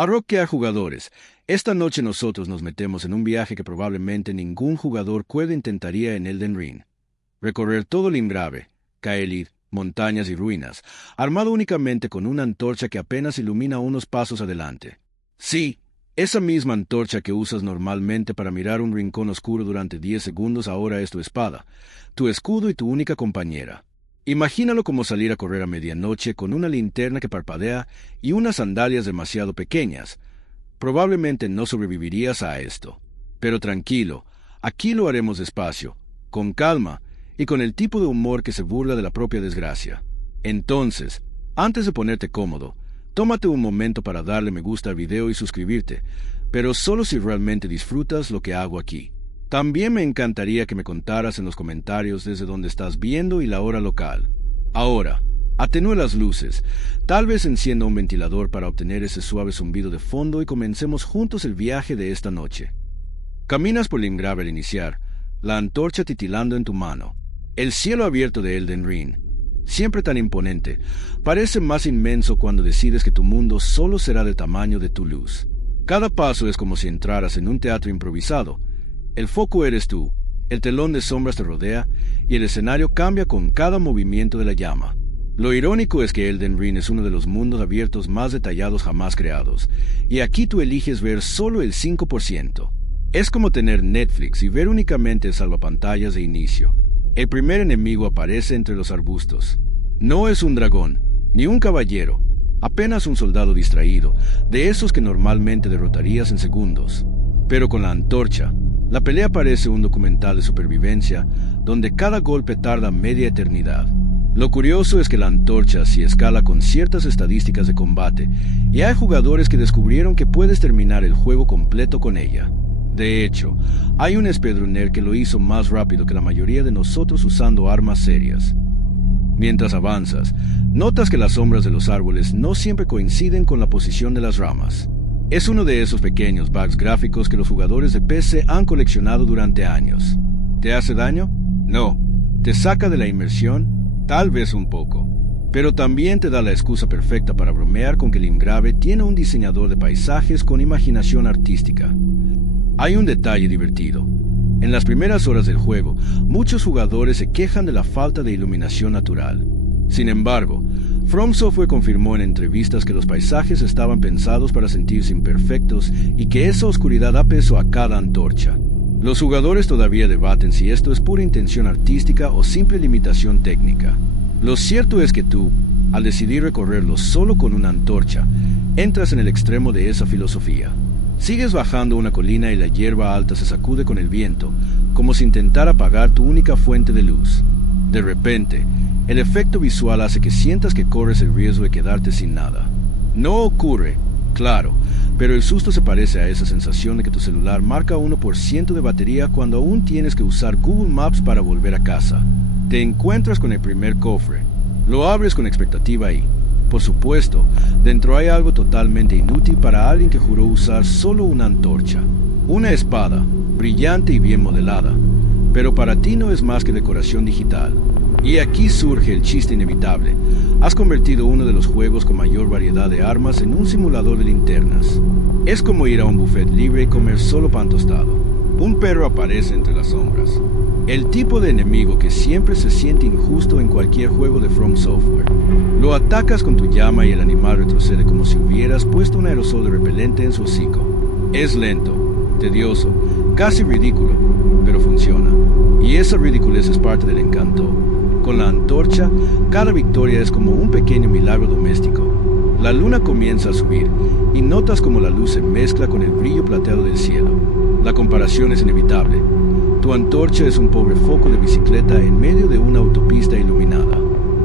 Arroquear jugadores. Esta noche nosotros nos metemos en un viaje que probablemente ningún jugador cuerdo intentaría en Elden Ring. Recorrer todo Limgrave, Caelid, montañas y ruinas, armado únicamente con una antorcha que apenas ilumina unos pasos adelante. Sí, esa misma antorcha que usas normalmente para mirar un rincón oscuro durante 10 segundos ahora es tu espada, tu escudo y tu única compañera. Imagínalo como salir a correr a medianoche con una linterna que parpadea y unas sandalias demasiado pequeñas. Probablemente no sobrevivirías a esto. Pero tranquilo, aquí lo haremos despacio, con calma y con el tipo de humor que se burla de la propia desgracia. Entonces, antes de ponerte cómodo, tómate un momento para darle me gusta al video y suscribirte, pero solo si realmente disfrutas lo que hago aquí. También me encantaría que me contaras en los comentarios desde dónde estás viendo y la hora local. Ahora, atenúe las luces, tal vez encienda un ventilador para obtener ese suave zumbido de fondo y comencemos juntos el viaje de esta noche. Caminas por Limgrave al iniciar, la antorcha titilando en tu mano. El cielo abierto de Elden Ring, siempre tan imponente, parece más inmenso cuando decides que tu mundo solo será del tamaño de tu luz. Cada paso es como si entraras en un teatro improvisado. El foco eres tú, el telón de sombras te rodea y el escenario cambia con cada movimiento de la llama. Lo irónico es que Elden Ring es uno de los mundos abiertos más detallados jamás creados, y aquí tú eliges ver solo el 5%. Es como tener Netflix y ver únicamente el salvapantallas de inicio. El primer enemigo aparece entre los arbustos. No es un dragón, ni un caballero, apenas un soldado distraído, de esos que normalmente derrotarías en segundos. Pero con la antorcha, la pelea parece un documental de supervivencia, donde cada golpe tarda media eternidad. Lo curioso es que la antorcha sí escala con ciertas estadísticas de combate, y hay jugadores que descubrieron que puedes terminar el juego completo con ella. De hecho, hay un speedrunner que lo hizo más rápido que la mayoría de nosotros usando armas serias. Mientras avanzas, notas que las sombras de los árboles no siempre coinciden con la posición de las ramas. Es uno de esos pequeños bugs gráficos que los jugadores de PC han coleccionado durante años. ¿Te hace daño? No. ¿Te saca de la inmersión? Tal vez un poco. Pero también te da la excusa perfecta para bromear con que Limgrave tiene un diseñador de paisajes con imaginación artística. Hay un detalle divertido. En las primeras horas del juego, muchos jugadores se quejan de la falta de iluminación natural. Sin embargo, From Software confirmó en entrevistas que los paisajes estaban pensados para sentirse imperfectos y que esa oscuridad da peso a cada antorcha. Los jugadores todavía debaten si esto es pura intención artística o simple limitación técnica. Lo cierto es que tú, al decidir recorrerlo solo con una antorcha, entras en el extremo de esa filosofía. Sigues bajando una colina y la hierba alta se sacude con el viento, como si intentara apagar tu única fuente de luz. De repente, el efecto visual hace que sientas que corres el riesgo de quedarte sin nada. No ocurre, claro, pero el susto se parece a esa sensación de que tu celular marca 1% de batería cuando aún tienes que usar Google Maps para volver a casa. Te encuentras con el primer cofre. Lo abres con expectativa y, por supuesto, dentro hay algo totalmente inútil para alguien que juró usar solo una antorcha. Una espada, brillante y bien modelada. Pero para ti no es más que decoración digital. Y aquí surge el chiste inevitable. Has convertido uno de los juegos con mayor variedad de armas en un simulador de linternas. Es como ir a un buffet libre y comer solo pan tostado. Un perro aparece entre las sombras. El tipo de enemigo que siempre se siente injusto en cualquier juego de From Software. Lo atacas con tu llama y el animal retrocede como si hubieras puesto un aerosol de repelente en su hocico. Es lento, tedioso, casi ridículo, pero funciona. Y esa ridiculez es parte del encanto. Con la antorcha, cada victoria es como un pequeño milagro doméstico. La luna comienza a subir y notas como la luz se mezcla con el brillo plateado del cielo. La comparación es inevitable. Tu antorcha es un pobre foco de bicicleta en medio de una autopista iluminada.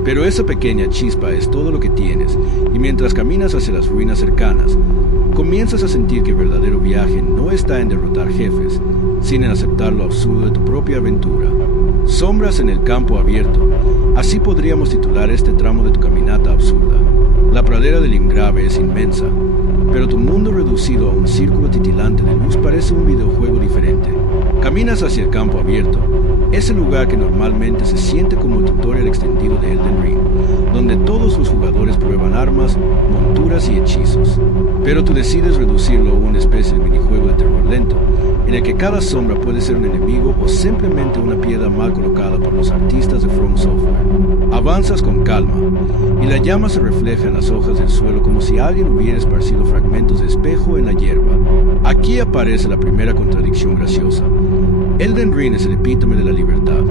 Pero esa pequeña chispa es todo lo que tienes, y mientras caminas hacia las ruinas cercanas, comienzas a sentir que el verdadero viaje no está en derrotar jefes, sino en aceptar lo absurdo de tu propia aventura. Sombras en el campo abierto. Así podríamos titular este tramo de tu caminata absurda. La pradera de Limgrave es inmensa, pero tu mundo reducido a un círculo titilante de luz parece un videojuego diferente. Caminas hacia el campo abierto, ese lugar que normalmente se siente como el tutorial extendido de Elden Ring, donde todos los jugadores prueban armas, monturas y hechizos. Pero tú decides reducirlo a una especie de minijuego de terror lento, en el que cada sombra puede ser un enemigo o simplemente una piedra mal colocada por los artistas de From Software. Avanzas con calma, y la llama se refleja en las hojas del suelo como si alguien hubiera esparcido fragmentos de espejo en la hierba. Aquí aparece la primera contradicción graciosa. Elden Ring es el epítome de la libertad,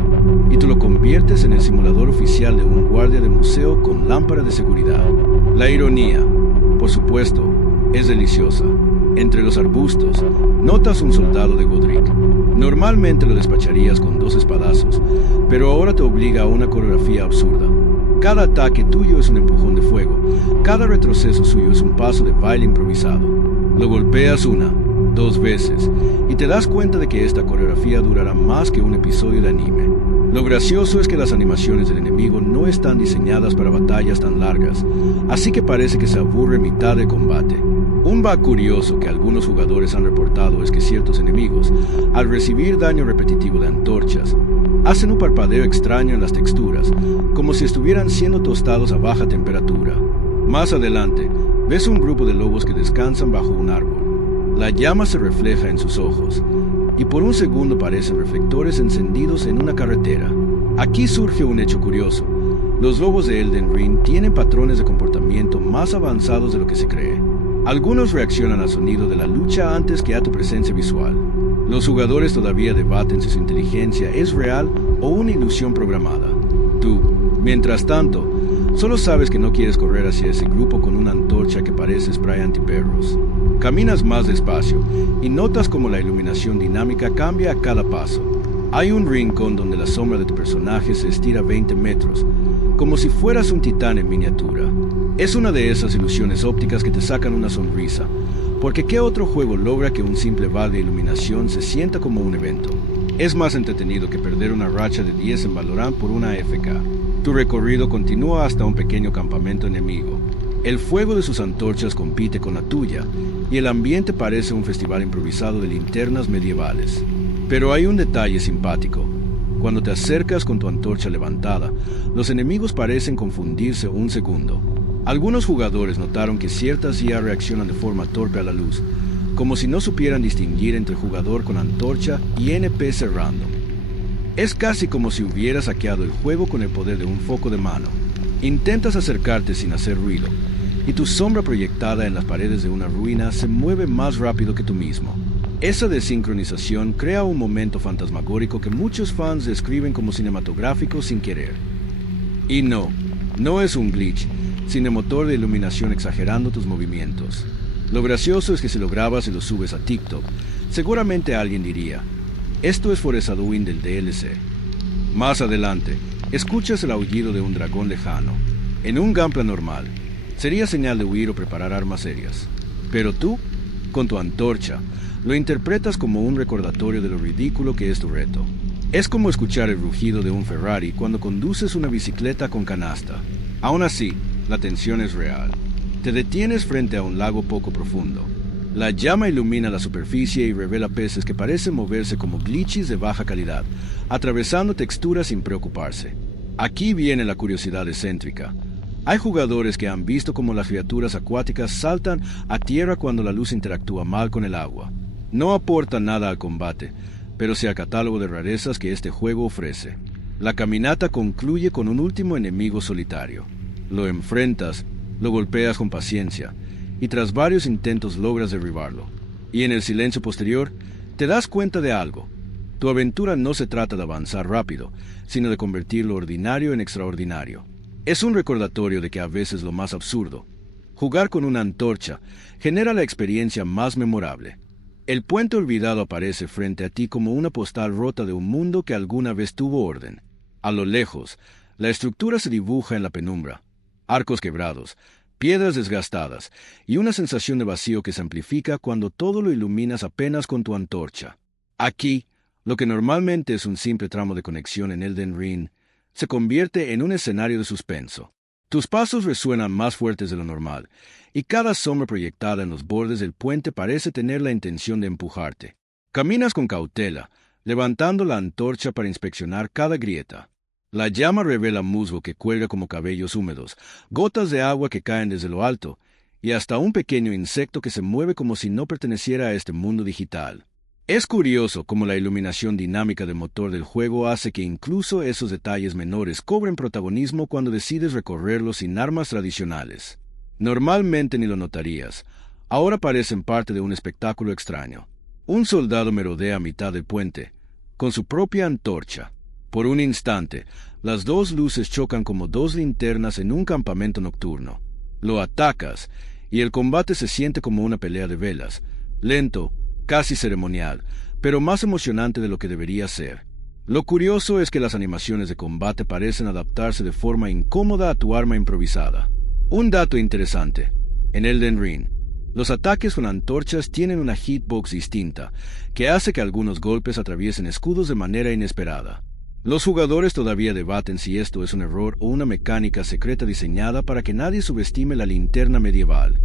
y tú lo conviertes en el simulador oficial de un guardia de museo con lámpara de seguridad. La ironía, por supuesto, es deliciosa. Entre los arbustos, notas un soldado de Godric. Normalmente lo despacharías con 2 espadazos, pero ahora te obliga a una coreografía absurda. Cada ataque tuyo es un empujón de fuego, cada retroceso suyo es un paso de baile improvisado. Lo golpeas 1, 2 veces, y te das cuenta de que esta coreografía durará más que un episodio de anime. Lo gracioso es que las animaciones del enemigo no están diseñadas para batallas tan largas, así que parece que se aburre en mitad de combate. Un bug curioso que algunos jugadores han reportado es que ciertos enemigos, al recibir daño repetitivo de antorchas, hacen un parpadeo extraño en las texturas, como si estuvieran siendo tostados a baja temperatura. Más adelante, ves un grupo de lobos que descansan bajo un árbol. La llama se refleja en sus ojos, y por un segundo parecen reflectores encendidos en una carretera. Aquí surge un hecho curioso. Los lobos de Elden Ring tienen patrones de comportamiento más avanzados de lo que se cree. Algunos reaccionan al sonido de la lucha antes que a tu presencia visual. Los jugadores todavía debaten si su inteligencia es real o una ilusión programada. Tú, mientras tanto, solo sabes que no quieres correr hacia ese grupo con una antorcha que parece spray antiperros. Caminas más despacio y notas como la iluminación dinámica cambia a cada paso. Hay un rincón donde la sombra de tu personaje se estira 20 metros, como si fueras un titán en miniatura. Es una de esas ilusiones ópticas que te sacan una sonrisa, porque ¿qué otro juego logra que un simple bug de iluminación se sienta como un evento? Es más entretenido que perder una racha de 10 en Valorant por una AFK. Tu recorrido continúa hasta un pequeño campamento enemigo. El fuego de sus antorchas compite con la tuya, y el ambiente parece un festival improvisado de linternas medievales. Pero hay un detalle simpático. Cuando te acercas con tu antorcha levantada, los enemigos parecen confundirse un segundo. Algunos jugadores notaron que ciertas IA reaccionan de forma torpe a la luz, como si no supieran distinguir entre jugador con antorcha y NPC random. Es casi como si hubieras hackeado el juego con el poder de un foco de mano. Intentas acercarte sin hacer ruido, y tu sombra proyectada en las paredes de una ruina se mueve más rápido que tú mismo. Esa desincronización crea un momento fantasmagórico que muchos fans describen como cinematográfico sin querer. Y no es un glitch, sino el motor de iluminación exagerando tus movimientos. Lo gracioso es que si lo grabas y lo subes a TikTok, seguramente alguien diría, esto es for Shadowing del DLC. Más adelante, escuchas el aullido de un dragón lejano. En un gameplay normal, sería señal de huir o preparar armas serias. Pero tú, con tu antorcha, lo interpretas como un recordatorio de lo ridículo que es tu reto. Es como escuchar el rugido de un Ferrari cuando conduces una bicicleta con canasta. Aún así, la tensión es real. Te detienes frente a un lago poco profundo. La llama ilumina la superficie y revela peces que parecen moverse como glitches de baja calidad, atravesando texturas sin preocuparse. Aquí viene la curiosidad excéntrica. Hay jugadores que han visto cómo las criaturas acuáticas saltan a tierra cuando la luz interactúa mal con el agua. No aporta nada al combate, pero sea el catálogo de rarezas que este juego ofrece. La caminata concluye con un último enemigo solitario. Lo enfrentas, lo golpeas con paciencia, y tras varios intentos logras derribarlo. Y en el silencio posterior, te das cuenta de algo. Tu aventura no se trata de avanzar rápido, sino de convertir lo ordinario en extraordinario. Es un recordatorio de que a veces lo más absurdo, jugar con una antorcha, genera la experiencia más memorable. El puente olvidado aparece frente a ti como una postal rota de un mundo que alguna vez tuvo orden. A lo lejos, la estructura se dibuja en la penumbra. Arcos quebrados, piedras desgastadas y una sensación de vacío que se amplifica cuando todo lo iluminas apenas con tu antorcha. Aquí, lo que normalmente es un simple tramo de conexión en Elden Ring, se convierte en un escenario de suspenso. Tus pasos resuenan más fuertes de lo normal, y cada sombra proyectada en los bordes del puente parece tener la intención de empujarte. Caminas con cautela, levantando la antorcha para inspeccionar cada grieta. La llama revela musgo que cuelga como cabellos húmedos, gotas de agua que caen desde lo alto, y hasta un pequeño insecto que se mueve como si no perteneciera a este mundo digital. Es curioso cómo la iluminación dinámica del motor del juego hace que incluso esos detalles menores cobren protagonismo cuando decides recorrerlos sin armas tradicionales. Normalmente ni lo notarías. Ahora parecen parte de un espectáculo extraño. Un soldado merodea a mitad del puente, con su propia antorcha. Por un instante, las dos luces chocan como dos linternas en un campamento nocturno. Lo atacas, y el combate se siente como una pelea de velas, lento, casi ceremonial, pero más emocionante de lo que debería ser. Lo curioso es que las animaciones de combate parecen adaptarse de forma incómoda a tu arma improvisada. Un dato interesante: en Elden Ring, los ataques con antorchas tienen una hitbox distinta, que hace que algunos golpes atraviesen escudos de manera inesperada. Los jugadores todavía debaten si esto es un error o una mecánica secreta diseñada para que nadie subestime la linterna medieval.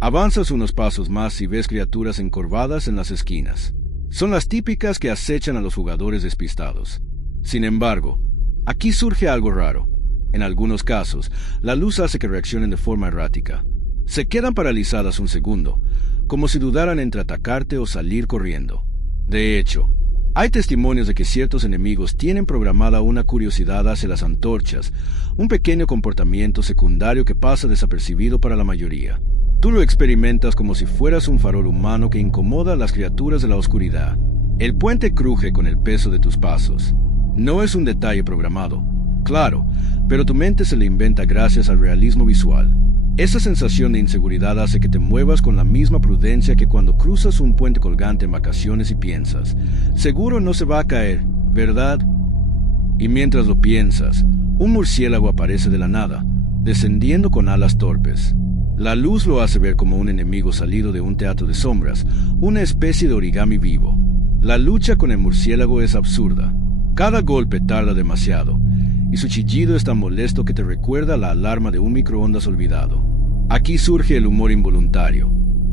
Avanzas unos pasos más y ves criaturas encorvadas en las esquinas. Son las típicas que acechan a los jugadores despistados. Sin embargo, aquí surge algo raro. En algunos casos, la luz hace que reaccionen de forma errática. Se quedan paralizadas un segundo, como si dudaran entre atacarte o salir corriendo. De hecho, hay testimonios de que ciertos enemigos tienen programada una curiosidad hacia las antorchas, un pequeño comportamiento secundario que pasa desapercibido para la mayoría. Tú lo experimentas como si fueras un farol humano que incomoda a las criaturas de la oscuridad. El puente cruje con el peso de tus pasos. No es un detalle programado, claro, pero tu mente se le inventa gracias al realismo visual. Esa sensación de inseguridad hace que te muevas con la misma prudencia que cuando cruzas un puente colgante en vacaciones y piensas, seguro no se va a caer, ¿verdad? Y mientras lo piensas, un murciélago aparece de la nada, descendiendo con alas torpes. La luz lo hace ver como un enemigo salido de un teatro de sombras, una especie de origami vivo. La lucha con el murciélago es absurda. Cada golpe tarda demasiado, y su chillido es tan molesto que te recuerda la alarma de un microondas olvidado. Aquí surge el humor involuntario.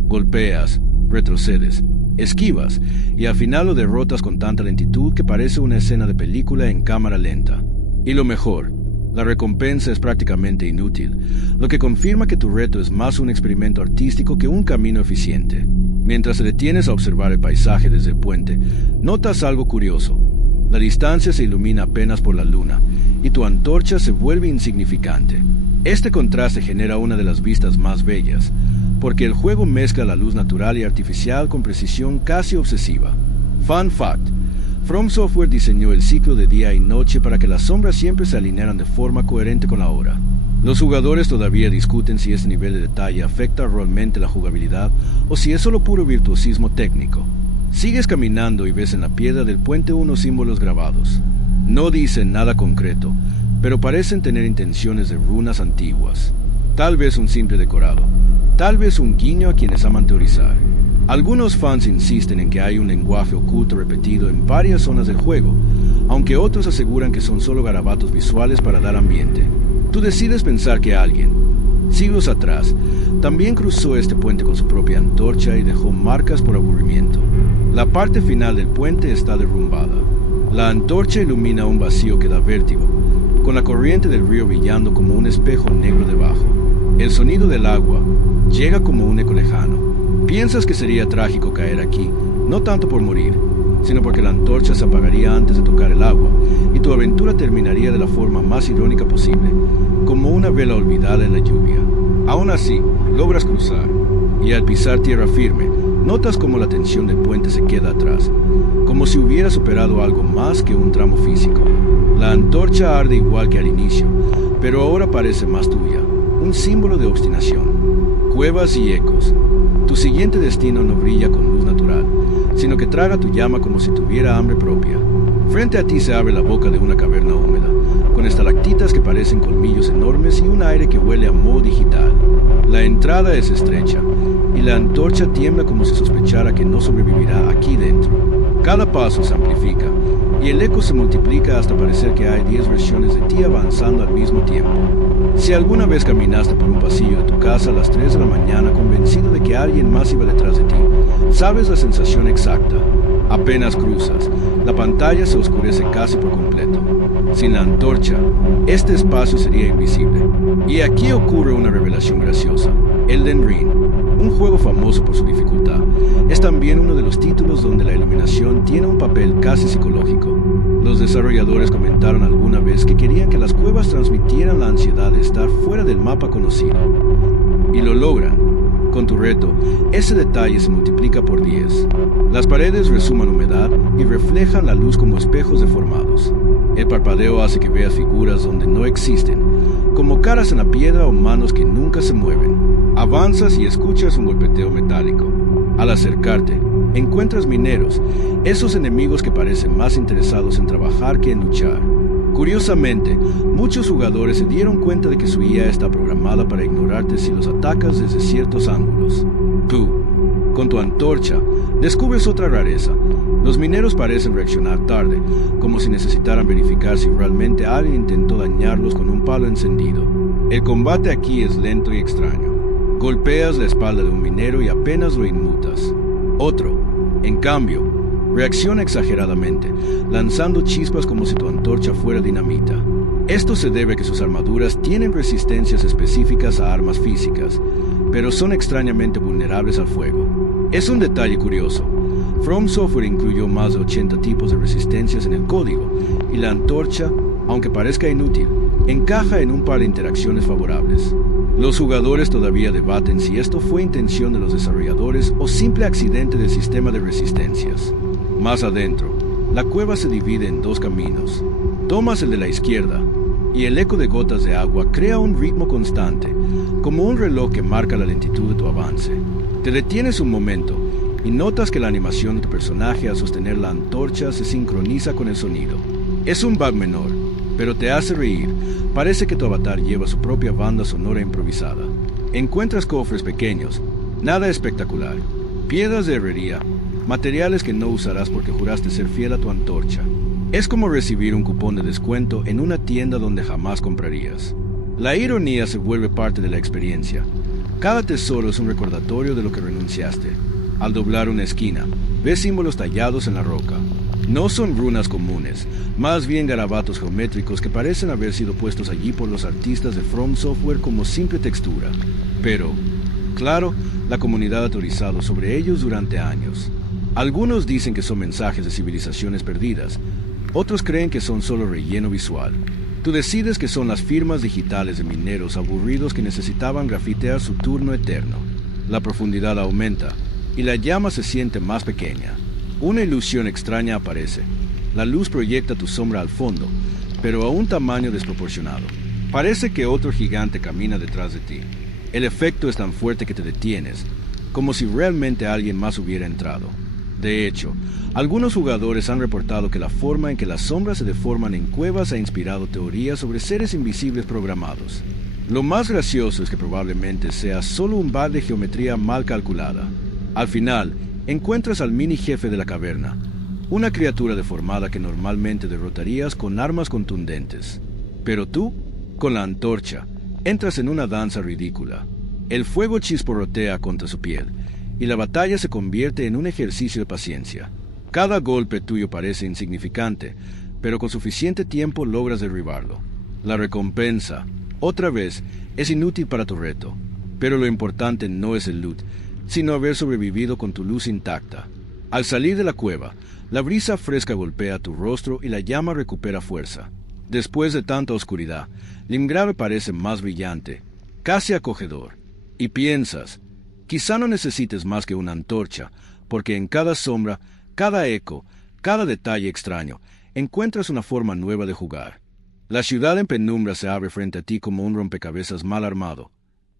Golpeas, retrocedes, esquivas, y al final lo derrotas con tanta lentitud que parece una escena de película en cámara lenta. Y lo mejor, la recompensa es prácticamente inútil, lo que confirma que tu reto es más un experimento artístico que un camino eficiente. Mientras te detienes a observar el paisaje desde el puente, notas algo curioso. La distancia se ilumina apenas por la luna, y tu antorcha se vuelve insignificante. Este contraste genera una de las vistas más bellas, porque el juego mezcla la luz natural y artificial con precisión casi obsesiva. Fun fact: From Software diseñó el ciclo de día y noche para que las sombras siempre se alinearan de forma coherente con la hora. Los jugadores todavía discuten si este nivel de detalle afecta realmente la jugabilidad o si es solo puro virtuosismo técnico. Sigues caminando y ves en la piedra del puente unos símbolos grabados. No dicen nada concreto, pero parecen tener intenciones de runas antiguas. Tal vez un simple decorado, tal vez un guiño a quienes aman teorizar. Algunos fans insisten en que hay un lenguaje oculto repetido en varias zonas del juego, aunque otros aseguran que son solo garabatos visuales para dar ambiente. Tú decides pensar que alguien, siglos atrás, también cruzó este puente con su propia antorcha y dejó marcas por aburrimiento. La parte final del puente está derrumbada. La antorcha ilumina un vacío que da vértigo, con la corriente del río brillando como un espejo negro debajo. El sonido del agua llega como un eco lejano. Piensas que sería trágico caer aquí, no tanto por morir, sino porque la antorcha se apagaría antes de tocar el agua, y tu aventura terminaría de la forma más irónica posible, como una vela olvidada en la lluvia. Aún así, logras cruzar, y al pisar tierra firme, notas como la tensión del puente se queda atrás, como si hubiera superado algo más que un tramo físico. La antorcha arde igual que al inicio, pero ahora parece más tuya, un símbolo de obstinación. Cuevas y ecos. Tu siguiente destino no brilla con luz natural, sino que traga tu llama como si tuviera hambre propia. Frente a ti se abre la boca de una caverna húmeda, con estalactitas que parecen colmillos enormes y un aire que huele a moho digital. La entrada es estrecha, y la antorcha tiembla como si sospechara que no sobrevivirá aquí dentro. Cada paso se amplifica, y el eco se multiplica hasta parecer que hay 10 versiones de ti avanzando al mismo tiempo. Si alguna vez caminaste por un pasillo de tu casa a las 3 de la mañana convencido de que alguien más iba detrás de ti, sabes la sensación exacta. Apenas cruzas, la pantalla se oscurece casi por completo. Sin la antorcha, este espacio sería invisible. Y aquí ocurre una revelación graciosa. Elden Ring, un juego famoso por su dificultad, es también uno de los títulos donde la iluminación tiene un papel casi psicológico. Los desarrolladores comentaron alguna vez que querían que las cuevas transmitieran la ansiedad de estar fuera del mapa conocido. Y lo logran. Con tu reto, ese detalle se multiplica por 10. Las paredes resuman humedad y reflejan la luz como espejos deformados. El parpadeo hace que veas figuras donde no existen, como caras en la piedra o manos que nunca se mueven. Avanzas y escuchas un golpeteo metálico. Al acercarte, encuentras mineros, esos enemigos que parecen más interesados en trabajar que en luchar. Curiosamente, muchos jugadores se dieron cuenta de que su IA está programada para ignorarte si los atacas desde ciertos ángulos. Tú, con tu antorcha, descubres otra rareza. Los mineros parecen reaccionar tarde, como si necesitaran verificar si realmente alguien intentó dañarlos con un palo encendido. El combate aquí es lento y extraño. Golpeas la espalda de un minero y apenas lo inmutas. Otro, en cambio, reacciona exageradamente, lanzando chispas como si tu antorcha fuera dinamita. Esto se debe a que sus armaduras tienen resistencias específicas a armas físicas, pero son extrañamente vulnerables al fuego. Es un detalle curioso. From Software incluyó más de 80 tipos de resistencias en el código, y la antorcha, aunque parezca inútil, encaja en un par de interacciones favorables. Los jugadores todavía debaten si esto fue intención de los desarrolladores o simple accidente del sistema de resistencias. Más adentro, la cueva se divide en dos caminos. Tomas el de la izquierda, y el eco de gotas de agua crea un ritmo constante, como un reloj que marca la lentitud de tu avance. Te detienes un momento, y notas que la animación de tu personaje al sostener la antorcha se sincroniza con el sonido. Es un bug menor, pero te hace reír. Parece que tu avatar lleva su propia banda sonora improvisada. Encuentras cofres pequeños, nada espectacular, piedras de herrería, materiales que no usarás porque juraste ser fiel a tu antorcha. Es como recibir un cupón de descuento en una tienda donde jamás comprarías. La ironía se vuelve parte de la experiencia. Cada tesoro es un recordatorio de lo que renunciaste. Al doblar una esquina, ves símbolos tallados en la roca. No son runas comunes, más bien garabatos geométricos que parecen haber sido puestos allí por los artistas de From Software como simple textura. Pero, claro, la comunidad ha teorizado sobre ellos durante años. Algunos dicen que son mensajes de civilizaciones perdidas, otros creen que son solo relleno visual. Tú decides que son las firmas digitales de mineros aburridos que necesitaban grafitear su turno eterno. La profundidad aumenta, y la llama se siente más pequeña. Una ilusión extraña aparece. La luz proyecta tu sombra al fondo, pero a un tamaño desproporcionado. Parece que otro gigante camina detrás de ti. El efecto es tan fuerte que te detienes, como si realmente alguien más hubiera entrado. De hecho, algunos jugadores han reportado que la forma en que las sombras se deforman en cuevas ha inspirado teorías sobre seres invisibles programados. Lo más gracioso es que probablemente sea solo un bug de geometría mal calculada. Al final, encuentras al mini jefe de la caverna, una criatura deformada que normalmente derrotarías con armas contundentes. Pero tú, con la antorcha, entras en una danza ridícula. El fuego chisporrotea contra su piel, y la batalla se convierte en un ejercicio de paciencia. Cada golpe tuyo parece insignificante, pero con suficiente tiempo logras derribarlo. La recompensa, otra vez, es inútil para tu reto, pero lo importante no es el loot, sino haber sobrevivido con tu luz intacta. Al salir de la cueva, la brisa fresca golpea tu rostro y la llama recupera fuerza. Después de tanta oscuridad, Limgrave parece más brillante, casi acogedor. Y piensas, quizá no necesites más que una antorcha, porque en cada sombra, cada eco, cada detalle extraño, encuentras una forma nueva de jugar. La ciudad en penumbra se abre frente a ti como un rompecabezas mal armado.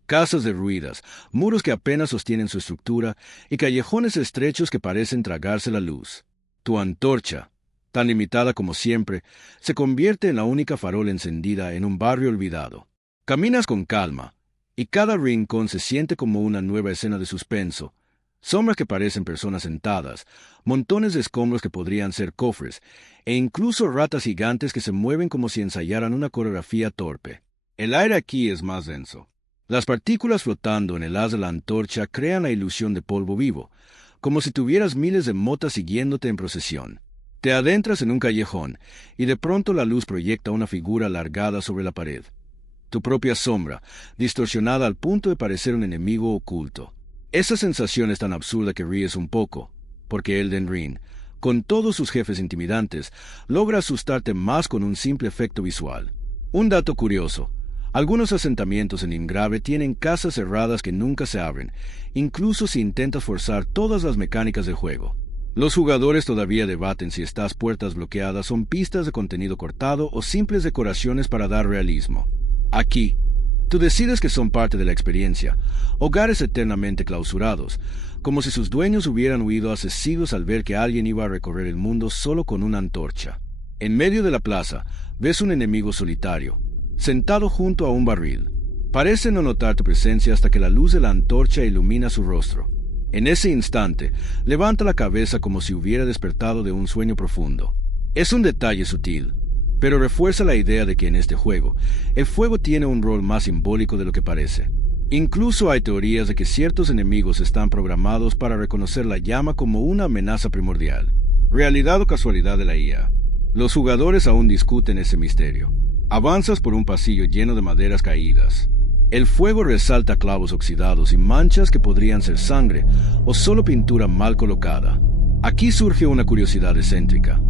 Casas derruidas, muros que apenas sostienen su estructura y callejones estrechos que parecen tragarse la luz. Tu antorcha, tan limitada como siempre, se convierte en la única farola encendida en un barrio olvidado. Caminas con calma, y cada rincón se siente como una nueva escena de suspenso. Sombras que parecen personas sentadas, montones de escombros que podrían ser cofres, e incluso ratas gigantes que se mueven como si ensayaran una coreografía torpe. El aire aquí es más denso. Las partículas flotando en el haz de la antorcha crean la ilusión de polvo vivo, como si tuvieras miles de motas siguiéndote en procesión. Te adentras en un callejón y de pronto la luz proyecta una figura alargada sobre la pared. Tu propia sombra, distorsionada al punto de parecer un enemigo oculto. Esa sensación es tan absurda que ríes un poco, porque Elden Ring, con todos sus jefes intimidantes, logra asustarte más con un simple efecto visual. Un dato curioso: algunos asentamientos en Ingrave tienen casas cerradas que nunca se abren, incluso si intentas forzar todas las mecánicas del juego. Los jugadores todavía debaten si estas puertas bloqueadas son pistas de contenido cortado o simples decoraciones para dar realismo. Aquí, tú decides que son parte de la experiencia, hogares eternamente clausurados, como si sus dueños hubieran huido asesinos al ver que alguien iba a recorrer el mundo solo con una antorcha. En medio de la plaza, ves un enemigo solitario, sentado junto a un barril. Parece no notar tu presencia hasta que la luz de la antorcha ilumina su rostro. En ese instante, levanta la cabeza como si hubiera despertado de un sueño profundo. Es un detalle sutil, pero refuerza la idea de que en este juego, el fuego tiene un rol más simbólico de lo que parece. Incluso hay teorías de que ciertos enemigos están programados para reconocer la llama como una amenaza primordial. ¿Realidad o casualidad de la IA? Los jugadores aún discuten ese misterio. Avanzas por un pasillo lleno de maderas caídas. El fuego resalta clavos oxidados y manchas que podrían ser sangre o solo pintura mal colocada. Aquí surge una curiosidad excéntrica.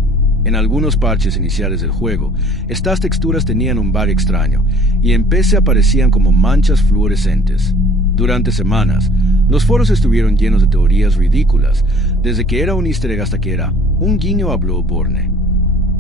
En algunos parches iniciales del juego, estas texturas tenían un bug extraño y en PC aparecían como manchas fluorescentes. Durante semanas, los foros estuvieron llenos de teorías ridículas, desde que era un easter egg hasta que era un guiño a Bloodborne.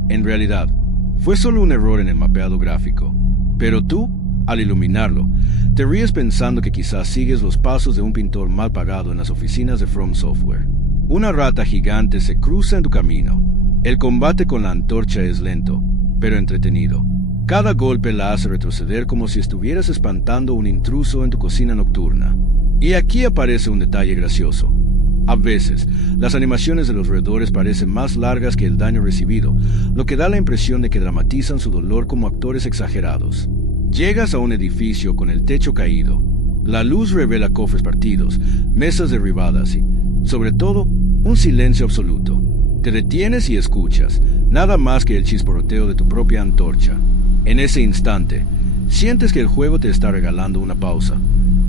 En realidad, fue solo un error en el mapeado gráfico. Pero tú, al iluminarlo, te ríes pensando que quizás sigues los pasos de un pintor mal pagado en las oficinas de From Software. Una rata gigante se cruza en tu camino. El combate con la antorcha es lento, pero entretenido. Cada golpe la hace retroceder como si estuvieras espantando a un intruso en tu cocina nocturna. Y aquí aparece un detalle gracioso. A veces, las animaciones de los roedores parecen más largas que el daño recibido, lo que da la impresión de que dramatizan su dolor como actores exagerados. Llegas a un edificio con el techo caído. La luz revela cofres partidos, mesas derribadas y, sobre todo, un silencio absoluto. Te detienes y escuchas, nada más que el chisporroteo de tu propia antorcha. En ese instante, sientes que el juego te está regalando una pausa.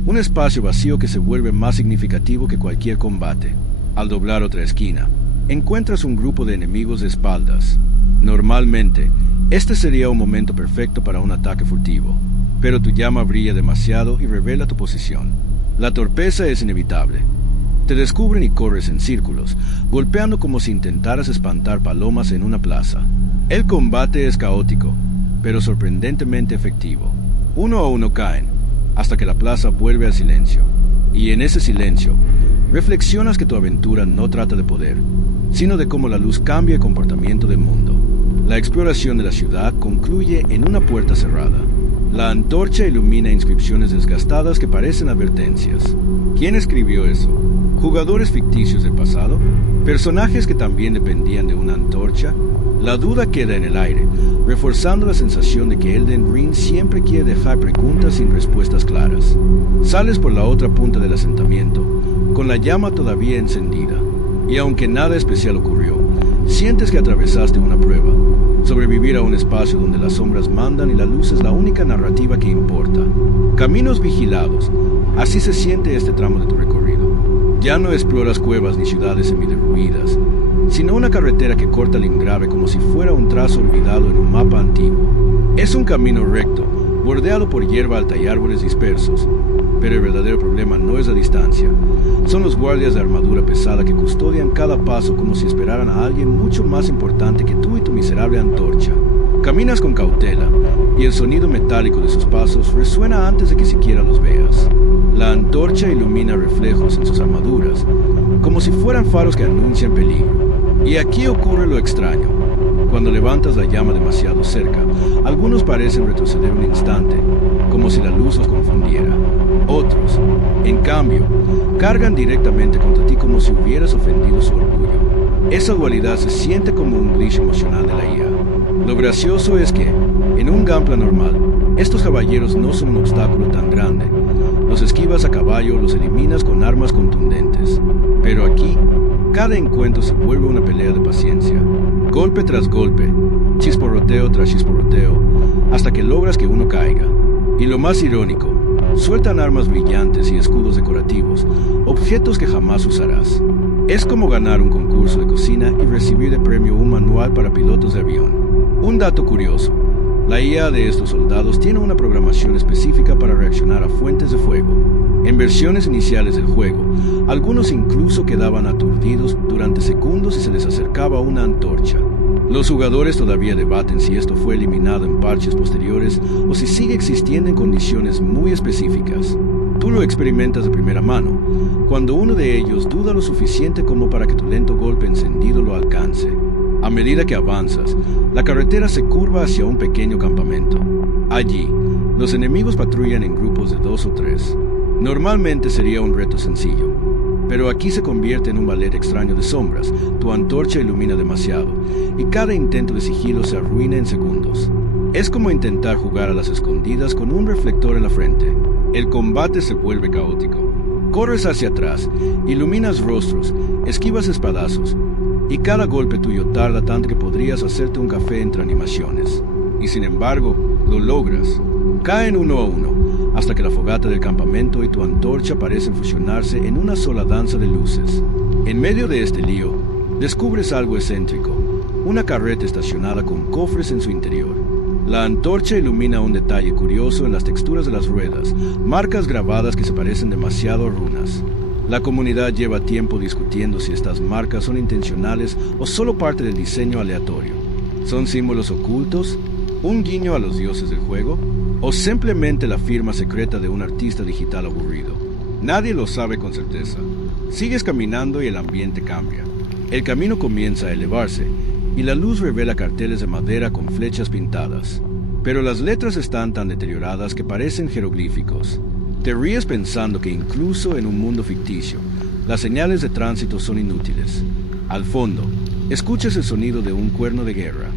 Un espacio vacío que se vuelve más significativo que cualquier combate. Al doblar otra esquina, encuentras un grupo de enemigos de espaldas. Normalmente, este sería un momento perfecto para un ataque furtivo, pero tu llama brilla demasiado y revela tu posición. La torpeza es inevitable. Te descubren y corres en círculos, golpeando como si intentaras espantar palomas en una plaza. El combate es caótico, pero sorprendentemente efectivo. Uno a uno caen, hasta que la plaza vuelve al silencio. Y en ese silencio, reflexionas que tu aventura no trata de poder, sino de cómo la luz cambia el comportamiento del mundo. La exploración de la ciudad concluye en una puerta cerrada. La antorcha ilumina inscripciones desgastadas que parecen advertencias. ¿Quién escribió eso? ¿Jugadores ficticios del pasado? ¿Personajes que también dependían de una antorcha? La duda queda en el aire, reforzando la sensación de que Elden Ring siempre quiere dejar preguntas sin respuestas claras. Sales por la otra punta del asentamiento, con la llama todavía encendida, y aunque nada especial ocurrió, sientes que atravesaste una prueba. Sobrevivir a un espacio donde las sombras mandan y la luz es la única narrativa que importa. Caminos vigilados, así se siente este tramo de tu recorrido. Ya no exploras cuevas ni ciudades semiderruidas, sino una carretera que corta el Ingrave como si fuera un trazo olvidado en un mapa antiguo. Es un camino recto, bordeado por hierba alta y árboles dispersos, pero el verdadero problema no es la distancia. Son los guardias de armadura pesada que custodian cada paso como si esperaran a alguien mucho más importante que tú y tu miserable antorcha. Caminas con cautela, y el sonido metálico de sus pasos resuena antes de que siquiera los veas. La antorcha ilumina reflejos en sus armaduras, como si fueran faros que anuncian peligro. Y aquí ocurre lo extraño. Cuando levantas la llama demasiado cerca, algunos parecen retroceder un instante, como si la luz los confundiera. Otros, en cambio, cargan directamente contra ti como si hubieras ofendido su orgullo. Esa dualidad se siente como un glitch emocional de la IA. Lo gracioso es que, en un gameplay normal, estos caballeros no son un obstáculo tan grande. Los esquivas a caballo, los eliminas con armas contundentes. Pero aquí, Cada encuentro se vuelve una pelea de paciencia, golpe tras golpe, chisporroteo tras chisporroteo, hasta que logras que uno caiga. Y lo más irónico, sueltan armas brillantes y escudos decorativos, objetos que jamás usarás. Es como ganar un concurso de cocina y recibir de premio un manual para pilotos de avión. Un dato curioso, la IA de estos soldados tiene una programación específica para reaccionar a fuentes de fuego. En versiones iniciales del juego, algunos incluso quedaban aturdidos durante segundos si se les acercaba una antorcha. Los jugadores todavía debaten si esto fue eliminado en parches posteriores o si sigue existiendo en condiciones muy específicas. Tú lo experimentas de primera mano, cuando uno de ellos duda lo suficiente como para que tu lento golpe encendido lo alcance. A medida que avanzas, la carretera se curva hacia un pequeño campamento. Allí, los enemigos patrullan en grupos de 2 o 3. Normalmente sería un reto sencillo, pero aquí se convierte en un ballet extraño de sombras. Tu antorcha ilumina demasiado, y cada intento de sigilo se arruina en segundos. Es como intentar jugar a las escondidas con un reflector en la frente. El combate se vuelve caótico. Corres hacia atrás, iluminas rostros, esquivas espadazos, y cada golpe tuyo tarda tanto que podrías hacerte un café entre animaciones. Y sin embargo, lo logras. Caen uno a uno, hasta que la fogata del campamento y tu antorcha parecen fusionarse en una sola danza de luces. En medio de este lío, descubres algo excéntrico, una carreta estacionada con cofres en su interior. La antorcha ilumina un detalle curioso en las texturas de las ruedas, marcas grabadas que se parecen demasiado a runas. La comunidad lleva tiempo discutiendo si estas marcas son intencionales o solo parte del diseño aleatorio. ¿Son símbolos ocultos? ¿Un guiño a los dioses del juego? ¿O simplemente la firma secreta de un artista digital aburrido? Nadie lo sabe con certeza. Sigues caminando y el ambiente cambia. El camino comienza a elevarse y la luz revela carteles de madera con flechas pintadas. Pero las letras están tan deterioradas que parecen jeroglíficos. Te ríes pensando que incluso en un mundo ficticio, las señales de tránsito son inútiles. Al fondo, escuchas el sonido de un cuerno de guerra.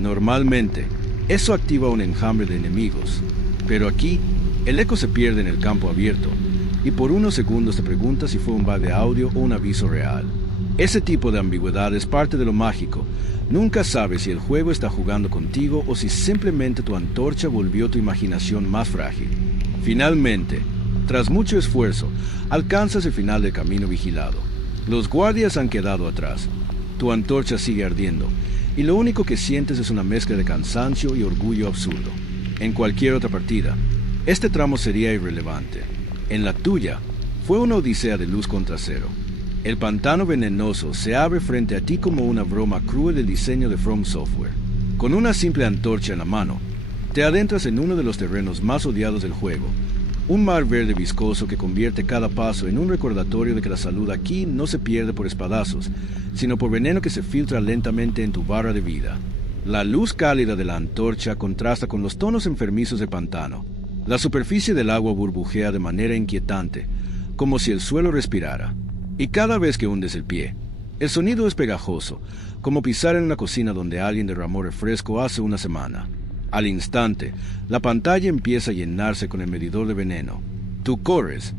Normalmente, eso activa un enjambre de enemigos, pero aquí, el eco se pierde en el campo abierto, y por unos segundos te preguntas si fue un bug de audio o un aviso real. Ese tipo de ambigüedad es parte de lo mágico. Nunca sabes si el juego está jugando contigo o si simplemente tu antorcha volvió tu imaginación más frágil. Finalmente, tras mucho esfuerzo, alcanzas el final del camino vigilado. Los guardias han quedado atrás. Tu antorcha sigue ardiendo, y lo único que sientes es una mezcla de cansancio y orgullo absurdo. En cualquier otra partida, este tramo sería irrelevante. En la tuya, fue una odisea de luz contra cero. El pantano venenoso se abre frente a ti como una broma cruel del diseño de From Software. Con una simple antorcha en la mano, te adentras en uno de los terrenos más odiados del juego. Un mar verde viscoso que convierte cada paso en un recordatorio de que la salud aquí no se pierde por espadazos, sino por veneno que se filtra lentamente en tu barra de vida. La luz cálida de la antorcha contrasta con los tonos enfermizos del pantano. La superficie del agua burbujea de manera inquietante, como si el suelo respirara. Y cada vez que hundes el pie, el sonido es pegajoso, como pisar en una cocina donde alguien derramó refresco hace una semana. Al instante, la pantalla empieza a llenarse con el medidor de veneno. Tú corres,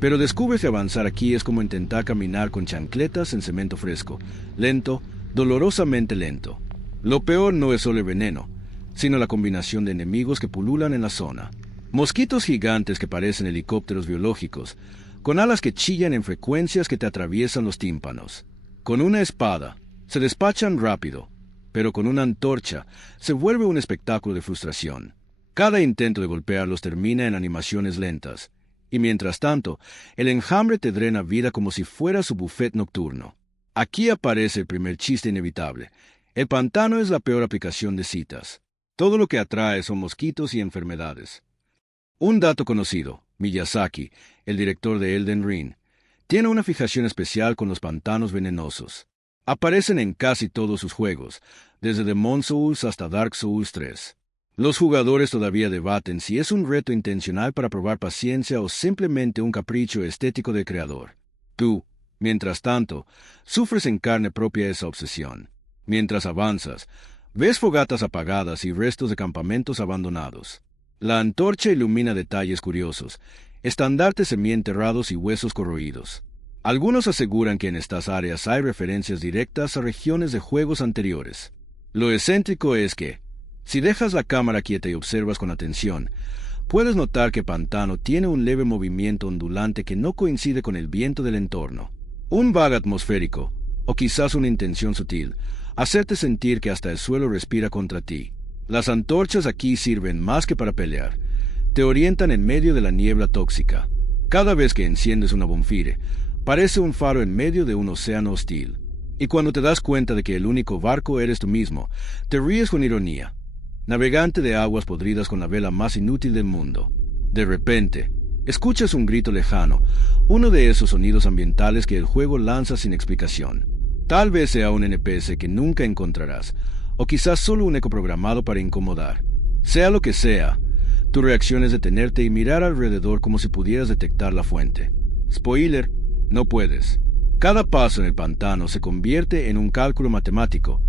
pero descubres que avanzar aquí es como intentar caminar con chancletas en cemento fresco, lento, dolorosamente lento. Lo peor no es solo el veneno, sino la combinación de enemigos que pululan en la zona. Mosquitos gigantes que parecen helicópteros biológicos, con alas que chillan en frecuencias que te atraviesan los tímpanos. Con una espada, se despachan rápido, pero con una antorcha se vuelve un espectáculo de frustración. Cada intento de golpearlos termina en animaciones lentas, y mientras tanto, el enjambre te drena vida como si fuera su buffet nocturno. Aquí aparece el primer chiste inevitable. El pantano es la peor aplicación de citas. Todo lo que atrae son mosquitos y enfermedades. Un dato conocido, Miyazaki, el director de Elden Ring, tiene una fijación especial con los pantanos venenosos. Aparecen en casi todos sus juegos, desde Demon Souls hasta Dark Souls 3. Los jugadores todavía debaten si es un reto intencional para probar paciencia o simplemente un capricho estético del creador. Tú, mientras tanto, sufres en carne propia esa obsesión. Mientras avanzas, ves fogatas apagadas y restos de campamentos abandonados. La antorcha ilumina detalles curiosos, estandartes semienterrados y huesos corroídos. Algunos aseguran que en estas áreas hay referencias directas a regiones de juegos anteriores. Lo excéntrico es que, si dejas la cámara quieta y observas con atención, puedes notar que Pantano tiene un leve movimiento ondulante que no coincide con el viento del entorno. Un vago atmosférico, o quizás una intención sutil, hacerte sentir que hasta el suelo respira contra ti. Las antorchas aquí sirven más que para pelear. Te orientan en medio de la niebla tóxica. Cada vez que enciendes una bonfire, parece un faro en medio de un océano hostil. Y cuando te das cuenta de que el único barco eres tú mismo, te ríes con ironía. Navegante de aguas podridas con la vela más inútil del mundo. De repente, escuchas un grito lejano, uno de esos sonidos ambientales que el juego lanza sin explicación. Tal vez sea un NPC que nunca encontrarás, o quizás solo un eco programado para incomodar. Sea lo que sea, tu reacción es detenerte y mirar alrededor como si pudieras detectar la fuente. Spoiler, no puedes. Cada paso en el pantano se convierte en un cálculo matemático.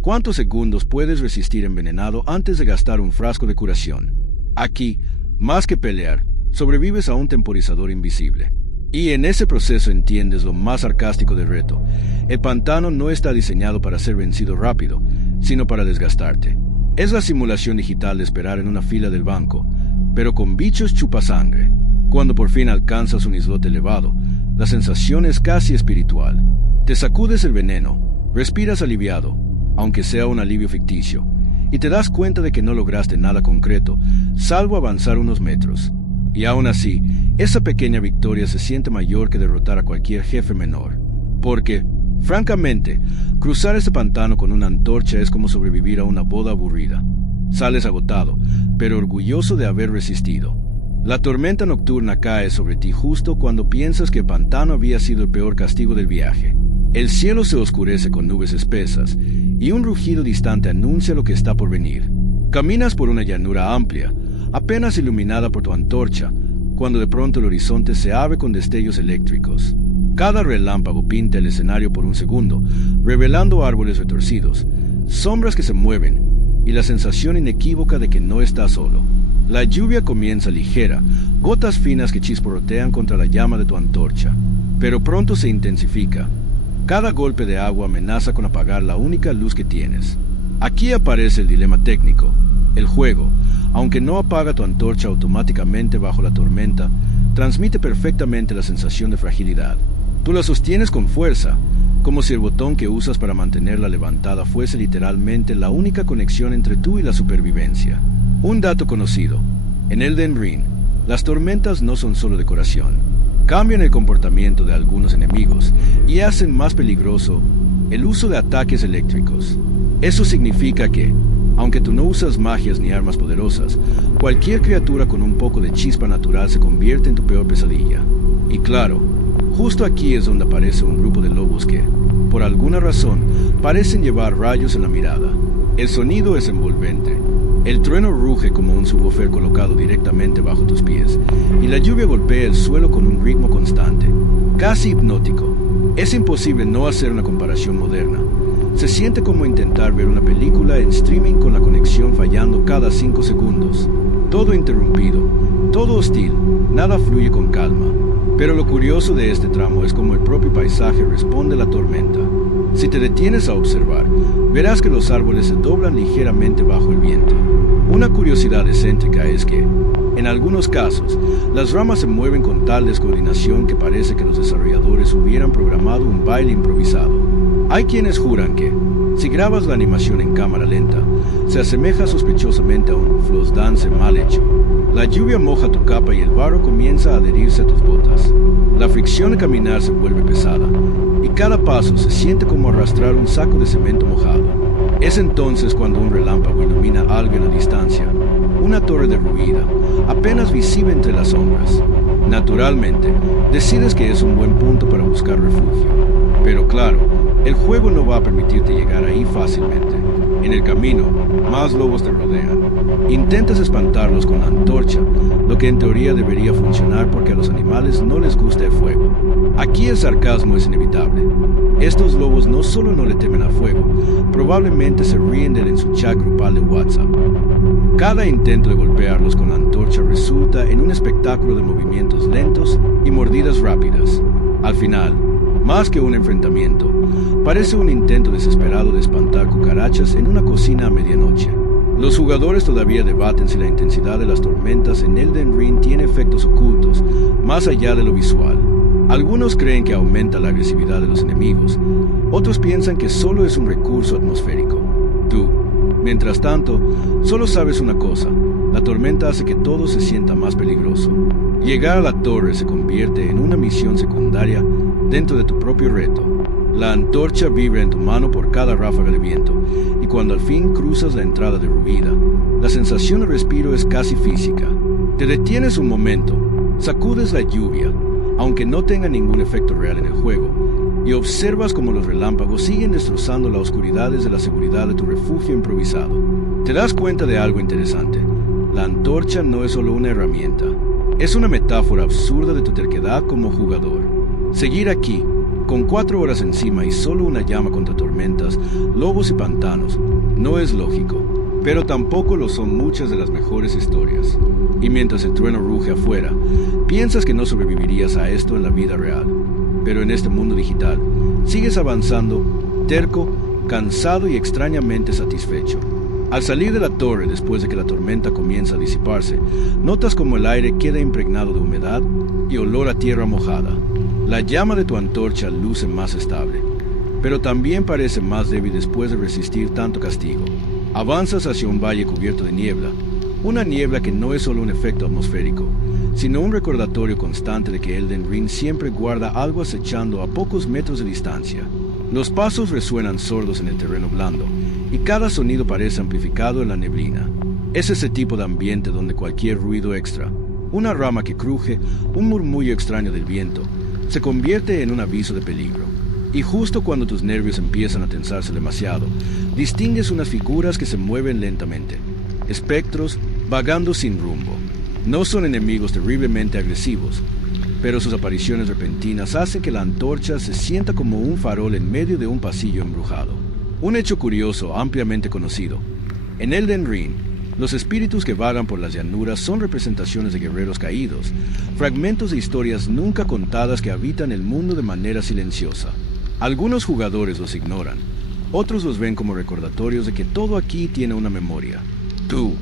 ¿Cuántos segundos puedes resistir envenenado antes de gastar un frasco de curación? Aquí, más que pelear, sobrevives a un temporizador invisible. Y en ese proceso entiendes lo más sarcástico del reto. El pantano no está diseñado para ser vencido rápido, sino para desgastarte. Es la simulación digital de esperar en una fila del banco, pero con bichos chupasangre. Cuando por fin alcanzas un islote elevado, la sensación es casi espiritual. Te sacudes el veneno, respiras aliviado, aunque sea un alivio ficticio, y te das cuenta de que no lograste nada concreto, salvo avanzar unos metros. Y aún así, esa pequeña victoria se siente mayor que derrotar a cualquier jefe menor. Porque, francamente, cruzar ese pantano con una antorcha es como sobrevivir a una boda aburrida. Sales agotado, pero orgulloso de haber resistido. La tormenta nocturna cae sobre ti justo cuando piensas que el pantano había sido el peor castigo del viaje. El cielo se oscurece con nubes espesas, y un rugido distante anuncia lo que está por venir. Caminas por una llanura amplia, apenas iluminada por tu antorcha, cuando de pronto el horizonte se abre con destellos eléctricos. Cada relámpago pinta el escenario por un segundo, revelando árboles retorcidos, sombras que se mueven, y la sensación inequívoca de que no estás solo. La lluvia comienza ligera, gotas finas que chisporrotean contra la llama de tu antorcha, pero pronto se intensifica. Cada golpe de agua amenaza con apagar la única luz que tienes. Aquí aparece el dilema técnico. El juego, aunque no apaga tu antorcha automáticamente bajo la tormenta, transmite perfectamente la sensación de fragilidad. Tú la sostienes con fuerza, como si el botón que usas para mantenerla levantada fuese literalmente la única conexión entre tú y la supervivencia. Un dato conocido: en Elden Ring, las tormentas no son solo decoración. Cambian el comportamiento de algunos enemigos y hacen más peligroso el uso de ataques eléctricos. Eso significa que, aunque tú no usas magias ni armas poderosas, cualquier criatura con un poco de chispa natural se convierte en tu peor pesadilla. Y claro, justo aquí es donde aparece un grupo de lobos que, por alguna razón, parecen llevar rayos en la mirada. El sonido es envolvente. El trueno ruge como un subwoofer colocado directamente bajo tus pies, y la lluvia golpea el suelo con un ritmo constante, casi hipnótico. Es imposible no hacer una comparación moderna. Se siente como intentar ver una película en streaming con la conexión fallando cada 5 segundos. Todo interrumpido, todo hostil, nada fluye con calma. Pero lo curioso de este tramo es cómo el propio paisaje responde a la tormenta. Si te detienes a observar, verás que los árboles se doblan ligeramente bajo el viento. Una curiosidad excéntrica es que, en algunos casos, las ramas se mueven con tal descoordinación que parece que los desarrolladores hubieran programado un baile improvisado. Hay quienes juran que, si grabas la animación en cámara lenta, se asemeja sospechosamente a un floss dance mal hecho. La lluvia moja tu capa y el barro comienza a adherirse a tus botas. La fricción de caminar se vuelve pesada, y cada paso se siente como arrastrar un saco de cemento mojado. Es entonces cuando un relámpago ilumina algo en la distancia, una torre derruida, apenas visible entre las sombras. Naturalmente, decides que es un buen punto para buscar refugio. Pero claro, el juego no va a permitirte llegar ahí fácilmente. En el camino, más lobos te rodean. Intentas espantarlos con la antorcha, lo que en teoría debería funcionar porque a los animales no les gusta el fuego. Aquí el sarcasmo es inevitable. Estos lobos no solo no le temen al fuego, probablemente se ríen de él en su chat grupal de WhatsApp. Cada intento de golpearlos con la antorcha resulta en un espectáculo de movimientos lentos y mordidas rápidas. Al final, más que un enfrentamiento, parece un intento desesperado de espantar cucarachas en una cocina a medianoche. Los jugadores todavía debaten si la intensidad de las tormentas en Elden Ring tiene efectos ocultos, más allá de lo visual. Algunos creen que aumenta la agresividad de los enemigos, otros piensan que solo es un recurso atmosférico. Tú, mientras tanto, solo sabes una cosa: la tormenta hace que todo se sienta más peligroso. Llegar a la torre se convierte en una misión secundaria dentro de tu propio reto. La antorcha vibra en tu mano por cada ráfaga de viento, y cuando al fin cruzas la entrada derruida, la sensación de respiro es casi física. Te detienes un momento, sacudes la lluvia, aunque no tenga ningún efecto real en el juego, y observas cómo los relámpagos siguen destrozando las oscuridades de la seguridad de tu refugio improvisado. Te das cuenta de algo interesante: la antorcha no es solo una herramienta, es una metáfora absurda de tu terquedad como jugador. Seguir aquí, con 4 horas encima y solo una llama contra tormentas, lobos y pantanos, no es lógico, pero tampoco lo son muchas de las mejores historias. Y mientras el trueno ruge afuera, piensas que no sobrevivirías a esto en la vida real. Pero en este mundo digital, sigues avanzando, terco, cansado y extrañamente satisfecho. Al salir de la torre después de que la tormenta comienza a disiparse, notas como el aire queda impregnado de humedad y olor a tierra mojada. La llama de tu antorcha luce más estable, pero también parece más débil después de resistir tanto castigo. Avanzas hacia un valle cubierto de niebla, una niebla que no es solo un efecto atmosférico, sino un recordatorio constante de que Elden Ring siempre guarda algo acechando a pocos metros de distancia. Los pasos resuenan sordos en el terreno blando, y cada sonido parece amplificado en la neblina. Es ese tipo de ambiente donde cualquier ruido extra, una rama que cruje, un murmullo extraño del viento, se convierte en un aviso de peligro. Y justo cuando tus nervios empiezan a tensarse demasiado, distingues unas figuras que se mueven lentamente. Espectros vagando sin rumbo. No son enemigos terriblemente agresivos, pero sus apariciones repentinas hacen que la antorcha se sienta como un farol en medio de un pasillo embrujado. Un hecho curioso ampliamente conocido: en Elden Ring, los espíritus que vagan por las llanuras son representaciones de guerreros caídos, fragmentos de historias nunca contadas que habitan el mundo de manera silenciosa. Algunos jugadores los ignoran, otros los ven como recordatorios de que todo aquí tiene una memoria. Tú,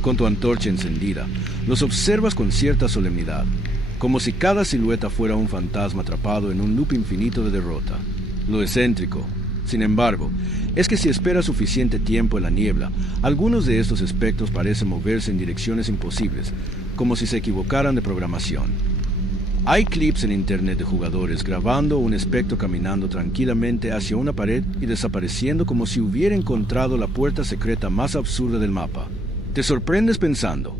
con tu antorcha encendida, los observas con cierta solemnidad, como si cada silueta fuera un fantasma atrapado en un loop infinito de derrota. Lo excéntrico, sin embargo, es que si esperas suficiente tiempo en la niebla, algunos de estos espectros parecen moverse en direcciones imposibles, como si se equivocaran de programación. Hay clips en internet de jugadores grabando un espectro caminando tranquilamente hacia una pared y desapareciendo como si hubiera encontrado la puerta secreta más absurda del mapa. Te sorprendes pensando: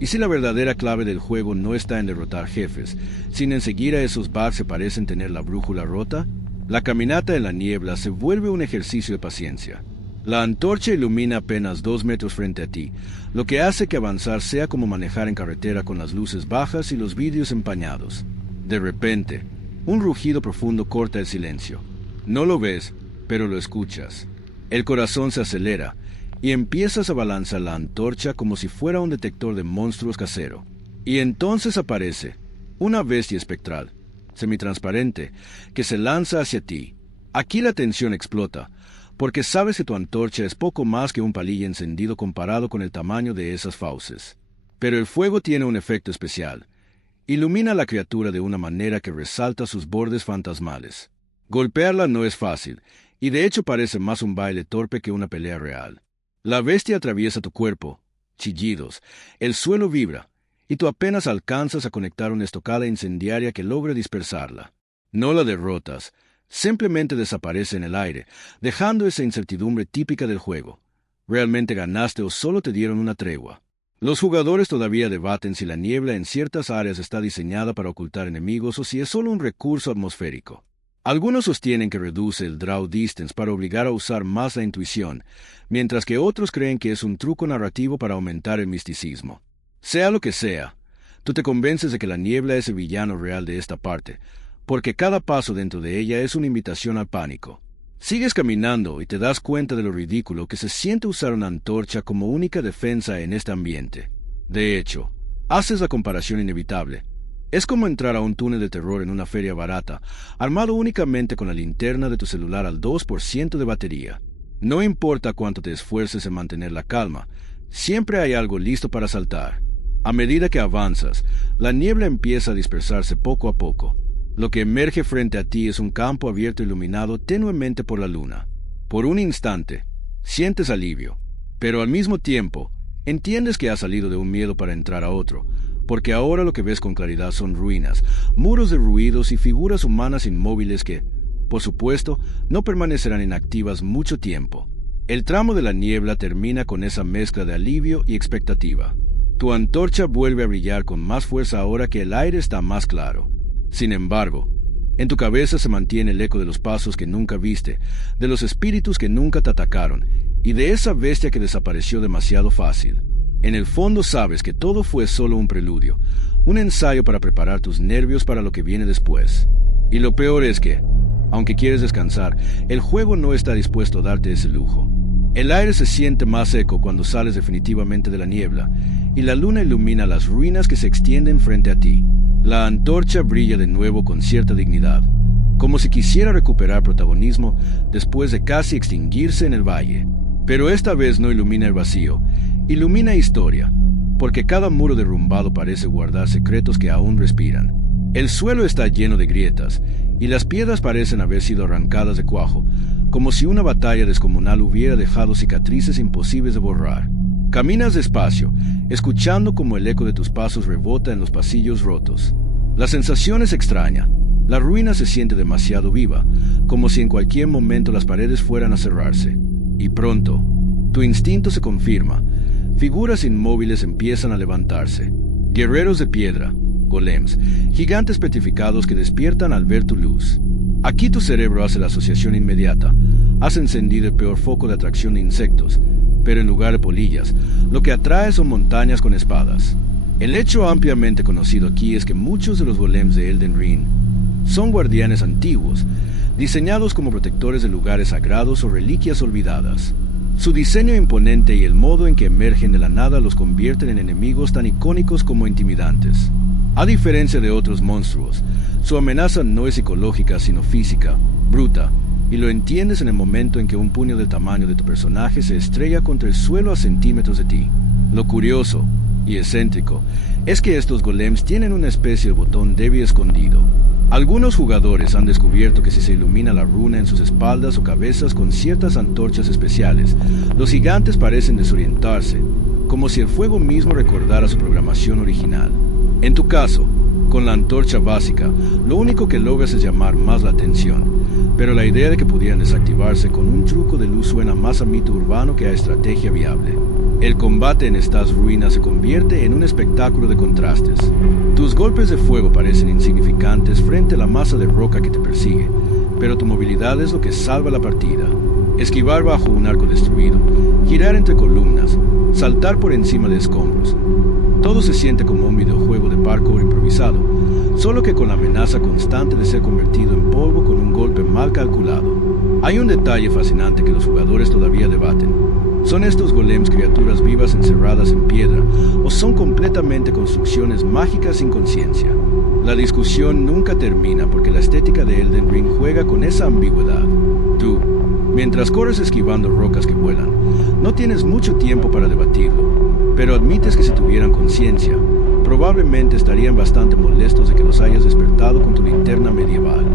¿y si la verdadera clave del juego no está en derrotar jefes, sino en seguir a esos bugs que parecen tener la brújula rota? La caminata en la niebla se vuelve un ejercicio de paciencia. La antorcha ilumina apenas 2 metros frente a ti, lo que hace que avanzar sea como manejar en carretera con las luces bajas y los vidrios empañados. De repente, un rugido profundo corta el silencio. No lo ves, pero lo escuchas. El corazón se acelera y empiezas a balanzar la antorcha como si fuera un detector de monstruos casero. Y entonces aparece una bestia espectral, semitransparente, que se lanza hacia ti. Aquí la tensión explota, porque sabes que tu antorcha es poco más que un palillo encendido comparado con el tamaño de esas fauces. Pero el fuego tiene un efecto especial. Ilumina a la criatura de una manera que resalta sus bordes fantasmales. Golpearla no es fácil, y de hecho parece más un baile torpe que una pelea real. La bestia atraviesa tu cuerpo, chillidos, el suelo vibra, y tú apenas alcanzas a conectar una estocada incendiaria que logre dispersarla. No la derrotas, simplemente desaparece en el aire, dejando esa incertidumbre típica del juego. ¿Realmente ganaste o solo te dieron una tregua? Los jugadores todavía debaten si la niebla en ciertas áreas está diseñada para ocultar enemigos o si es solo un recurso atmosférico. Algunos sostienen que reduce el draw distance para obligar a usar más la intuición, mientras que otros creen que es un truco narrativo para aumentar el misticismo. Sea lo que sea, tú te convences de que la niebla es el villano real de esta parte, porque cada paso dentro de ella es una invitación al pánico. Sigues caminando y te das cuenta de lo ridículo que se siente usar una antorcha como única defensa en este ambiente. De hecho, haces la comparación inevitable. Es como entrar a un túnel de terror en una feria barata, armado únicamente con la linterna de tu celular al 2% de batería. No importa cuánto te esfuerces en mantener la calma, siempre hay algo listo para saltar. A medida que avanzas, la niebla empieza a dispersarse poco a poco. Lo que emerge frente a ti es un campo abierto iluminado tenuemente por la luna. Por un instante, sientes alivio, pero al mismo tiempo, entiendes que has salido de un miedo para entrar a otro, porque ahora lo que ves con claridad son ruinas, muros derruidos y figuras humanas inmóviles que, por supuesto, no permanecerán inactivas mucho tiempo. El tramo de la niebla termina con esa mezcla de alivio y expectativa. Tu antorcha vuelve a brillar con más fuerza ahora que el aire está más claro. Sin embargo, en tu cabeza se mantiene el eco de los pasos que nunca viste, de los espíritus que nunca te atacaron, y de esa bestia que desapareció demasiado fácil. En el fondo sabes que todo fue solo un preludio, un ensayo para preparar tus nervios para lo que viene después. Y lo peor es que, aunque quieres descansar, el juego no está dispuesto a darte ese lujo. El aire se siente más seco cuando sales definitivamente de la niebla, y la luna ilumina las ruinas que se extienden frente a ti. La antorcha brilla de nuevo con cierta dignidad, como si quisiera recuperar protagonismo después de casi extinguirse en el valle. Pero esta vez no ilumina el vacío, ilumina historia, porque cada muro derrumbado parece guardar secretos que aún respiran. El suelo está lleno de grietas, y las piedras parecen haber sido arrancadas de cuajo, como si una batalla descomunal hubiera dejado cicatrices imposibles de borrar. Caminas despacio, escuchando como el eco de tus pasos rebota en los pasillos rotos. La sensación es extraña. La ruina se siente demasiado viva, como si en cualquier momento las paredes fueran a cerrarse. Y pronto, tu instinto se confirma. Figuras inmóviles empiezan a levantarse. Guerreros de piedra, golems, gigantes petrificados que despiertan al ver tu luz. Aquí tu cerebro hace la asociación inmediata. Has encendido el peor foco de atracción de insectos, pero en lugar de polillas, lo que atrae son montañas con espadas. El hecho ampliamente conocido aquí es que muchos de los golems de Elden Ring son guardianes antiguos, diseñados como protectores de lugares sagrados o reliquias olvidadas. Su diseño imponente y el modo en que emergen de la nada los convierten en enemigos tan icónicos como intimidantes. A diferencia de otros monstruos, su amenaza no es psicológica sino física, bruta, y lo entiendes en el momento en que un puño del tamaño de tu personaje se estrella contra el suelo a centímetros de ti. Lo curioso y excéntrico es que estos golems tienen una especie de botón débil escondido. Algunos jugadores han descubierto que si se ilumina la runa en sus espaldas o cabezas con ciertas antorchas especiales, los gigantes parecen desorientarse, como si el fuego mismo recordara su programación original. En tu caso, con la antorcha básica, lo único que logras es llamar más la atención, pero la idea de que pudieran desactivarse con un truco de luz suena más a mito urbano que a estrategia viable. El combate en estas ruinas se convierte en un espectáculo de contrastes. Tus golpes de fuego parecen insignificantes frente a la masa de roca que te persigue, pero tu movilidad es lo que salva la partida. Esquivar bajo un arco destruido, girar entre columnas, saltar por encima de escombros. Todo se siente como un videojuego de parkour improvisado, solo que con la amenaza constante de ser convertido en polvo con un golpe mal calculado. Hay un detalle fascinante que los jugadores todavía debaten. ¿Son estos golems criaturas vivas encerradas en piedra o son completamente construcciones mágicas sin conciencia? La discusión nunca termina porque la estética de Elden Ring juega con esa ambigüedad. Tú, mientras corres esquivando rocas que vuelan, no tienes mucho tiempo para debatirlo, pero admites que si tuvieran conciencia, probablemente estarían bastante molestos de que los hayas despertado con tu linterna medieval.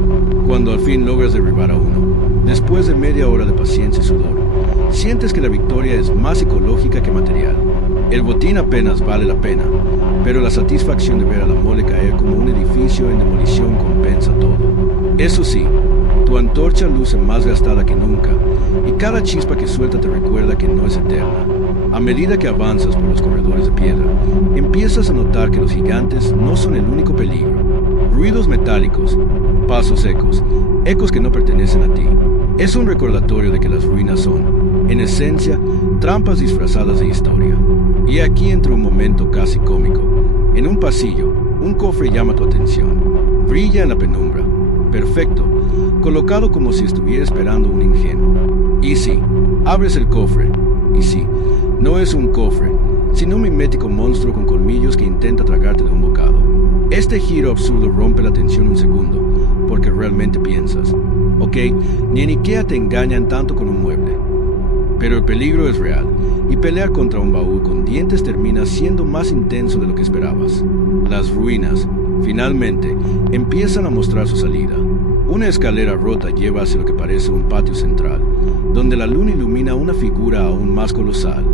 Cuando al fin logras derribar a uno, después de media hora de paciencia y sudor, sientes que la victoria es más psicológica que material. El botín apenas vale la pena, pero la satisfacción de ver a la mole caer como un edificio en demolición compensa todo. Eso sí, tu antorcha luce más gastada que nunca, y cada chispa que suelta te recuerda que no es eterna. A medida que avanzas por los corredores de piedra, empiezas a notar que los gigantes no son el único peligro. Ruidos metálicos, pasos secos, ecos que no pertenecen a ti. Es un recordatorio de que las ruinas son, en esencia, trampas disfrazadas de historia. Y aquí entra un momento casi cómico. En un pasillo, un cofre llama tu atención. Brilla en la penumbra. Perfecto, colocado como si estuviera esperando un ingenuo. Y sí, abres el cofre. Y sí, no es un cofre, sino un mimético monstruo con colmillos que intenta tragarte de un bocado. Este giro absurdo rompe la tensión un segundo, porque realmente piensas, ok, ni en Ikea te engañan tanto con un mueble. Pero el peligro es real, y pelear contra un baúl con dientes termina siendo más intenso de lo que esperabas. Las ruinas, finalmente, empiezan a mostrar su salida. Una escalera rota lleva hacia lo que parece un patio central, donde la luna ilumina una figura aún más colosal.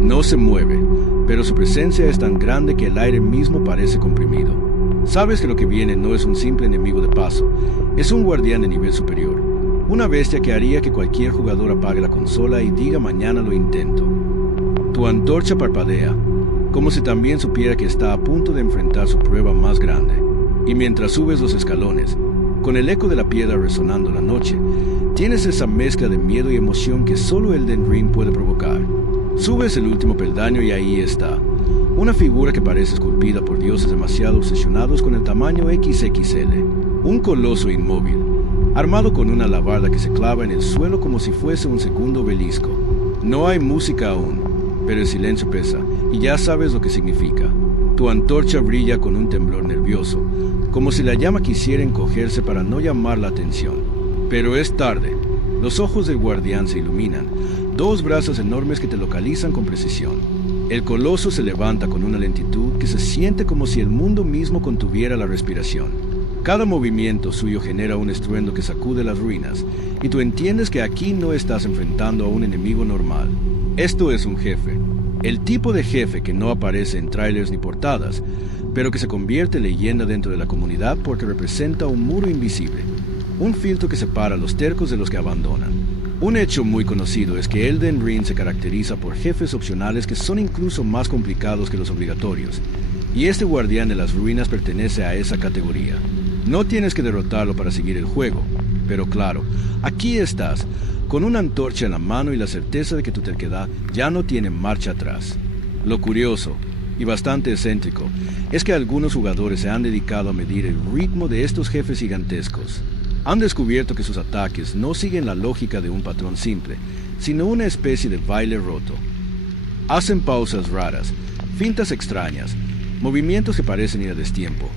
No se mueve, pero su presencia es tan grande que el aire mismo parece comprimido. Sabes que lo que viene no es un simple enemigo de paso, es un guardián de nivel superior. Una bestia que haría que cualquier jugador apague la consola y diga mañana lo intento. Tu antorcha parpadea, como si también supiera que está a punto de enfrentar su prueba más grande. Y mientras subes los escalones, con el eco de la piedra resonando en la noche, tienes esa mezcla de miedo y emoción que solo Elden Ring puede provocar. Subes el último peldaño y ahí está, una figura que parece esculpida por dioses demasiado obsesionados con el tamaño XXL. Un coloso inmóvil, armado con una alabarda que se clava en el suelo como si fuese un segundo obelisco. No hay música aún, pero el silencio pesa, y ya sabes lo que significa. Tu antorcha brilla con un temblor nervioso, como si la llama quisiera encogerse para no llamar la atención. Pero es tarde. Los ojos del guardián se iluminan, dos brazos enormes que te localizan con precisión. El coloso se levanta con una lentitud que se siente como si el mundo mismo contuviera la respiración. Cada movimiento suyo genera un estruendo que sacude las ruinas, y tú entiendes que aquí no estás enfrentando a un enemigo normal. Esto es un jefe. El tipo de jefe que no aparece en trailers ni portadas, pero que se convierte en leyenda dentro de la comunidad porque representa un muro invisible, un filtro que separa a los tercos de los que abandonan. Un hecho muy conocido es que Elden Ring se caracteriza por jefes opcionales que son incluso más complicados que los obligatorios, y este guardián de las ruinas pertenece a esa categoría. No tienes que derrotarlo para seguir el juego, pero claro, aquí estás, con una antorcha en la mano y la certeza de que tu terquedad ya no tiene marcha atrás. Lo curioso, y bastante excéntrico, es que algunos jugadores se han dedicado a medir el ritmo de estos jefes gigantescos. Han descubierto que sus ataques no siguen la lógica de un patrón simple, sino una especie de baile roto. Hacen pausas raras, fintas extrañas, movimientos que parecen ir a destiempo,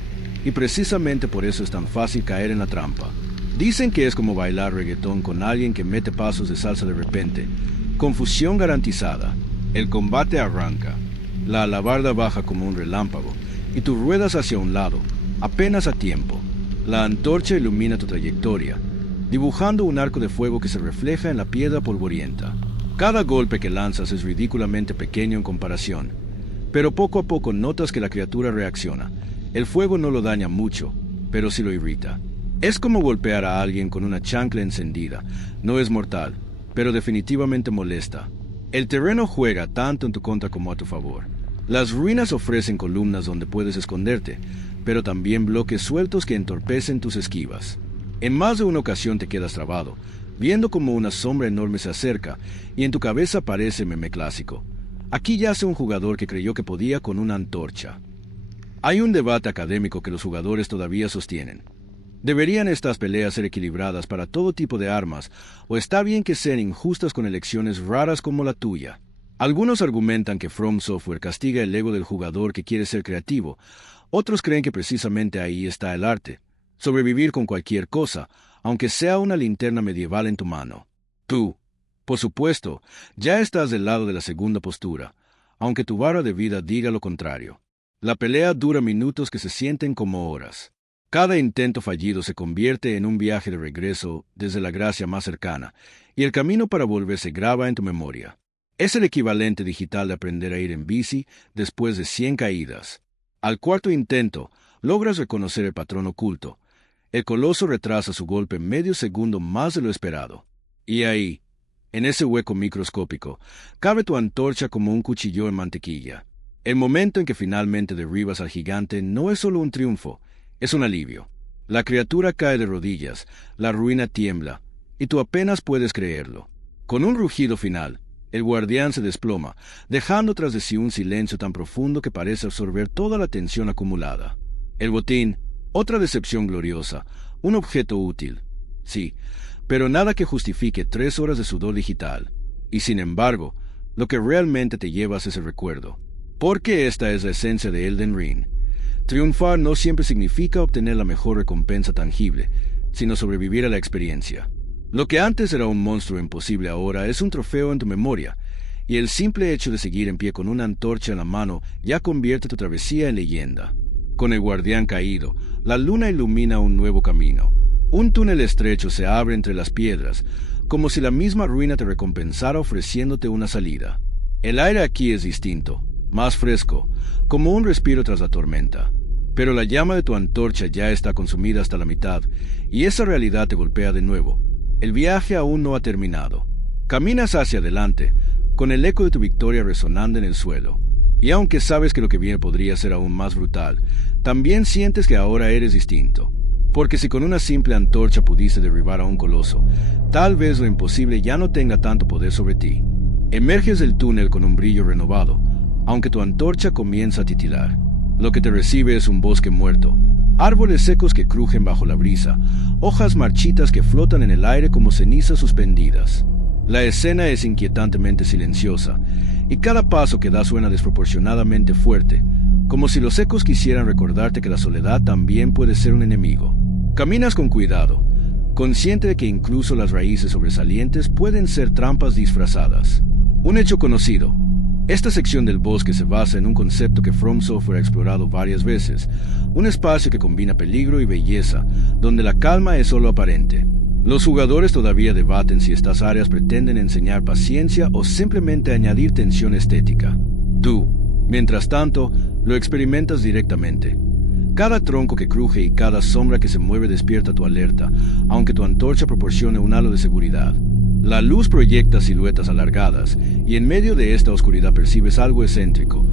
y precisamente por eso es tan fácil caer en la trampa. Dicen que es como bailar reggaetón con alguien que mete pasos de salsa de repente. Confusión garantizada. El combate arranca. La alabarda baja como un relámpago, y tú ruedas hacia un lado, apenas a tiempo. La antorcha ilumina tu trayectoria, dibujando un arco de fuego que se refleja en la piedra polvorienta. Cada golpe que lanzas es ridículamente pequeño en comparación, pero poco a poco notas que la criatura reacciona. El fuego no lo daña mucho, pero sí lo irrita. Es como golpear a alguien con una chancla encendida. No es mortal, pero definitivamente molesta. El terreno juega tanto en tu contra como a tu favor. Las ruinas ofrecen columnas donde puedes esconderte, pero también bloques sueltos que entorpecen tus esquivas. En más de una ocasión te quedas trabado, viendo como una sombra enorme se acerca, y en tu cabeza aparece el meme clásico. Aquí yace un jugador que creyó que podía con una antorcha. Hay un debate académico que los jugadores todavía sostienen. ¿Deberían estas peleas ser equilibradas para todo tipo de armas, o está bien que sean injustas con elecciones raras como la tuya? Algunos argumentan que From Software castiga el ego del jugador que quiere ser creativo. Otros creen que precisamente ahí está el arte. Sobrevivir con cualquier cosa, aunque sea una linterna medieval en tu mano. Tú, por supuesto, ya estás del lado de la segunda postura, aunque tu barra de vida diga lo contrario. La pelea dura minutos que se sienten como horas. Cada intento fallido se convierte en un viaje de regreso desde la gracia más cercana, y el camino para volver se graba en tu memoria. Es el equivalente digital de aprender a ir en bici después de 100 caídas. Al cuarto intento, logras reconocer el patrón oculto. El coloso retrasa su golpe medio segundo más de lo esperado. Y ahí, en ese hueco microscópico, cabe tu antorcha como un cuchillo en mantequilla. El momento en que finalmente derribas al gigante no es solo un triunfo, es un alivio. La criatura cae de rodillas, la ruina tiembla, y tú apenas puedes creerlo. Con un rugido final, el guardián se desploma, dejando tras de sí un silencio tan profundo que parece absorber toda la tensión acumulada. El botín, otra decepción gloriosa, un objeto útil. Sí, pero nada que justifique 3 horas de sudor digital. Y sin embargo, lo que realmente te llevas es el recuerdo. Porque esta es la esencia de Elden Ring. Triunfar no siempre significa obtener la mejor recompensa tangible, sino sobrevivir a la experiencia. Lo que antes era un monstruo imposible ahora es un trofeo en tu memoria, y el simple hecho de seguir en pie con una antorcha en la mano ya convierte tu travesía en leyenda. Con el guardián caído, la luna ilumina un nuevo camino. Un túnel estrecho se abre entre las piedras, como si la misma ruina te recompensara ofreciéndote una salida. El aire aquí es distinto, más fresco, como un respiro tras la tormenta. Pero la llama de tu antorcha ya está consumida hasta la mitad, y esa realidad te golpea de nuevo. El viaje aún no ha terminado. Caminas hacia adelante, con el eco de tu victoria resonando en el suelo. Y aunque sabes que lo que viene podría ser aún más brutal, también sientes que ahora eres distinto. Porque si con una simple antorcha pudiste derribar a un coloso, tal vez lo imposible ya no tenga tanto poder sobre ti. Emerges del túnel con un brillo renovado, aunque tu antorcha comienza a titilar. Lo que te recibe es un bosque muerto, árboles secos que crujen bajo la brisa, hojas marchitas que flotan en el aire como cenizas suspendidas. La escena es inquietantemente silenciosa, y cada paso que das suena desproporcionadamente fuerte, como si los ecos quisieran recordarte que la soledad también puede ser un enemigo. Caminas con cuidado, consciente de que incluso las raíces sobresalientes pueden ser trampas disfrazadas. Un hecho conocido. Esta sección del bosque se basa en un concepto que From Software ha explorado varias veces, un espacio que combina peligro y belleza, donde la calma es solo aparente. Los jugadores todavía debaten si estas áreas pretenden enseñar paciencia o simplemente añadir tensión estética. Tú, mientras tanto, lo experimentas directamente. Cada tronco que cruje y cada sombra que se mueve despierta tu alerta, aunque tu antorcha proporcione un halo de seguridad. La luz proyecta siluetas alargadas, y en medio de esta oscuridad percibes algo excéntrico,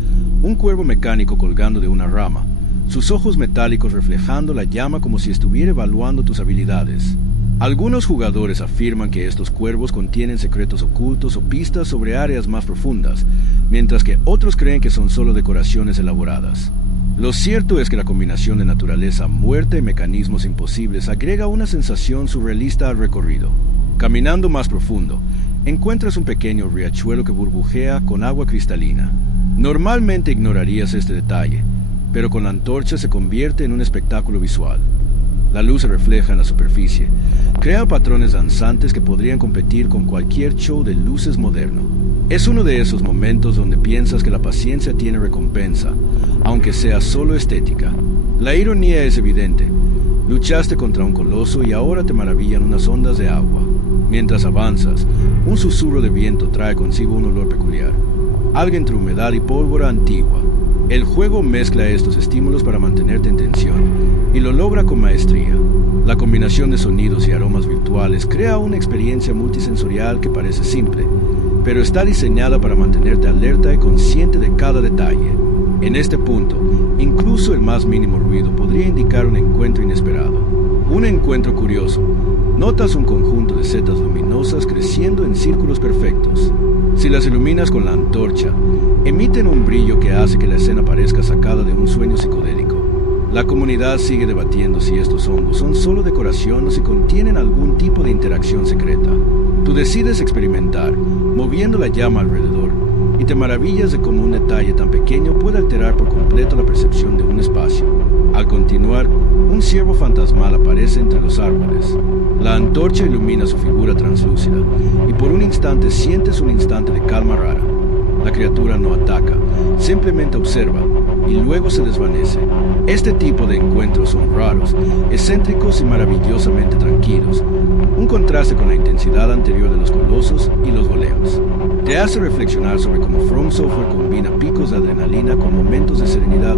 un cuervo mecánico colgando de una rama, sus ojos metálicos reflejando la llama como si estuviera evaluando tus habilidades. Algunos jugadores afirman que estos cuervos contienen secretos ocultos o pistas sobre áreas más profundas, mientras que otros creen que son solo decoraciones elaboradas. Lo cierto es que la combinación de naturaleza muerta y mecanismos imposibles agrega una sensación surrealista al recorrido. Caminando más profundo, encuentras un pequeño riachuelo que burbujea con agua cristalina. Normalmente ignorarías este detalle, pero con la antorcha se convierte en un espectáculo visual. La luz se refleja en la superficie, crea patrones danzantes que podrían competir con cualquier show de luces moderno. Es uno de esos momentos donde piensas que la paciencia tiene recompensa, aunque sea solo estética. La ironía es evidente. Luchaste contra un coloso y ahora te maravillan unas ondas de agua. Mientras avanzas, un susurro de viento trae consigo un olor peculiar, algo entre humedad y pólvora antigua. El juego mezcla estos estímulos para mantenerte en tensión, y lo logra con maestría. La combinación de sonidos y aromas virtuales crea una experiencia multisensorial que parece simple, pero está diseñada para mantenerte alerta y consciente de cada detalle. En este punto, incluso el más mínimo ruido podría indicar un encuentro inesperado. Un encuentro curioso. Notas un conjunto de setas luminosas creciendo en círculos perfectos. Si las iluminas con la antorcha, emiten un brillo que hace que la escena parezca sacada de un sueño psicodélico. La comunidad sigue debatiendo si estos hongos son solo decoración o si contienen algún tipo de interacción secreta. Tú decides experimentar, moviendo la llama alrededor, y te maravillas de cómo un detalle tan pequeño puede alterar por completo la percepción de un espacio. Al continuar, un ciervo fantasmal aparece entre los árboles. La antorcha ilumina su figura translúcida, y por un instante sientes un instante de calma rara. La criatura no ataca, simplemente observa, y luego se desvanece. Este tipo de encuentros son raros, excéntricos y maravillosamente tranquilos, un contraste con la intensidad anterior de los colosos y los golems. Te hace reflexionar sobre cómo From Software combina picos de adrenalina con momentos de serenidad,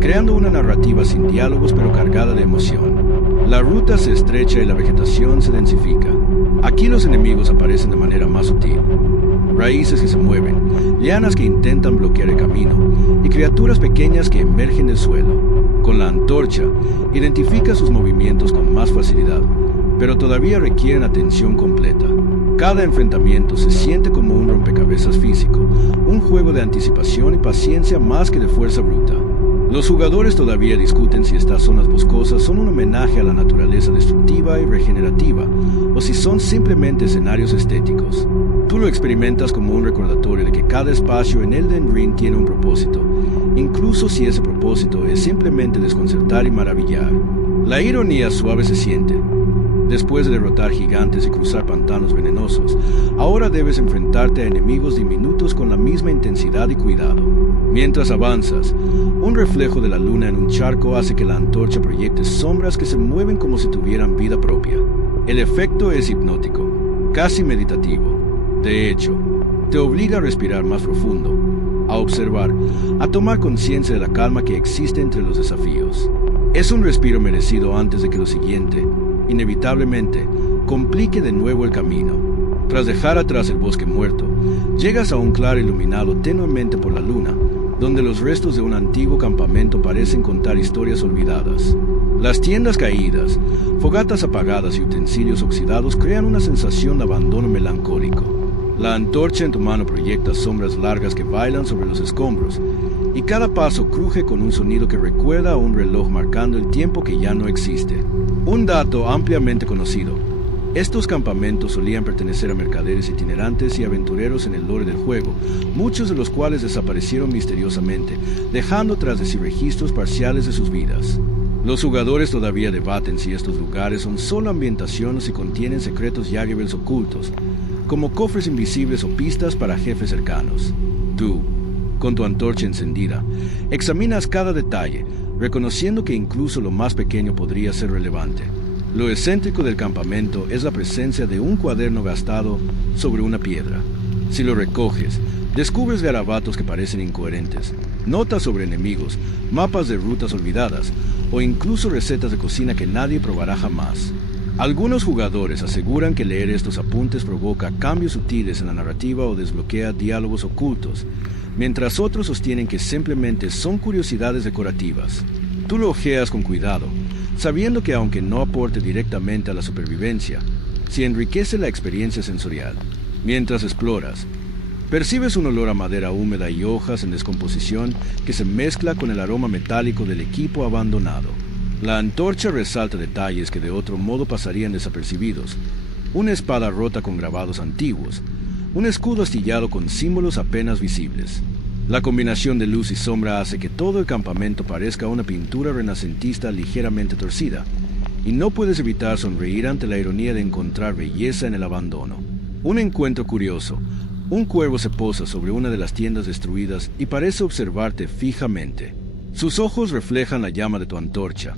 creando una narrativa sin diálogos pero cargada de emoción. La ruta se estrecha y la vegetación se densifica. Aquí los enemigos aparecen de manera más sutil. Raíces que se mueven, lianas que intentan bloquear el camino, y criaturas pequeñas que emergen del suelo. Con la antorcha, identifica sus movimientos con más facilidad, pero todavía requieren atención completa. Cada enfrentamiento se siente como un rompecabezas físico, un juego de anticipación y paciencia más que de fuerza bruta. Los jugadores todavía discuten si estas zonas boscosas son un homenaje a la naturaleza destructiva y regenerativa, o si son simplemente escenarios estéticos. Tú lo experimentas como un recordatorio de que cada espacio en Elden Ring tiene un propósito, incluso si ese propósito es simplemente desconcertar y maravillar. La ironía suave se siente. Después de derrotar gigantes y cruzar pantanos venenosos, ahora debes enfrentarte a enemigos diminutos con la misma intensidad y cuidado. Mientras avanzas, un reflejo de la luna en un charco hace que la antorcha proyecte sombras que se mueven como si tuvieran vida propia. El efecto es hipnótico, casi meditativo. De hecho, te obliga a respirar más profundo, a observar, a tomar conciencia de la calma que existe entre los desafíos. Es un respiro merecido antes de que lo siguiente, inevitablemente, complique de nuevo el camino. Tras dejar atrás el bosque muerto, llegas a un claro iluminado tenuemente por la luna, donde los restos de un antiguo campamento parecen contar historias olvidadas. Las tiendas caídas, fogatas apagadas y utensilios oxidados crean una sensación de abandono melancólico. La antorcha en tu mano proyecta sombras largas que bailan sobre los escombros, y cada paso cruje con un sonido que recuerda a un reloj marcando el tiempo que ya no existe. Un dato ampliamente conocido: estos campamentos solían pertenecer a mercaderes itinerantes y aventureros en el lore del juego, muchos de los cuales desaparecieron misteriosamente, dejando tras de sí registros parciales de sus vidas. Los jugadores todavía debaten si estos lugares son solo ambientación o si contienen secretos Yargevels ocultos, como cofres invisibles o pistas para jefes cercanos. Tú, con tu antorcha encendida, examinas cada detalle, reconociendo que incluso lo más pequeño podría ser relevante. Lo excéntrico del campamento es la presencia de un cuaderno gastado sobre una piedra. Si lo recoges, descubres garabatos que parecen incoherentes, notas sobre enemigos, mapas de rutas olvidadas, o incluso recetas de cocina que nadie probará jamás. Algunos jugadores aseguran que leer estos apuntes provoca cambios sutiles en la narrativa o desbloquea diálogos ocultos, mientras otros sostienen que simplemente son curiosidades decorativas. Tú lo ojeas con cuidado, sabiendo que aunque no aporte directamente a la supervivencia, sí enriquece la experiencia sensorial. Mientras exploras, percibes un olor a madera húmeda y hojas en descomposición que se mezcla con el aroma metálico del equipo abandonado. La antorcha resalta detalles que de otro modo pasarían desapercibidos: una espada rota con grabados antiguos, un escudo astillado con símbolos apenas visibles. La combinación de luz y sombra hace que todo el campamento parezca una pintura renacentista ligeramente torcida, y no puedes evitar sonreír ante la ironía de encontrar belleza en el abandono. Un encuentro curioso: un cuervo se posa sobre una de las tiendas destruidas y parece observarte fijamente. Sus ojos reflejan la llama de tu antorcha,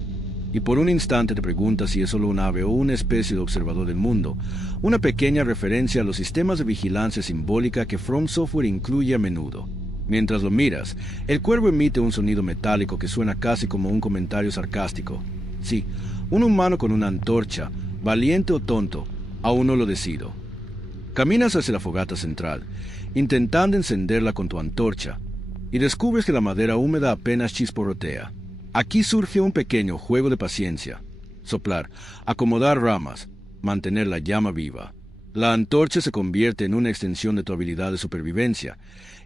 y por un instante te preguntas si es solo un ave o una especie de observador del mundo, una pequeña referencia a los sistemas de vigilancia simbólica que From Software incluye a menudo. Mientras lo miras, el cuervo emite un sonido metálico que suena casi como un comentario sarcástico. Sí, un humano con una antorcha, valiente o tonto, aún no lo decido. Caminas hacia la fogata central, intentando encenderla con tu antorcha, y descubres que la madera húmeda apenas chisporrotea. Aquí surge un pequeño juego de paciencia: soplar, acomodar ramas, mantener la llama viva. La antorcha se convierte en una extensión de tu habilidad de supervivencia,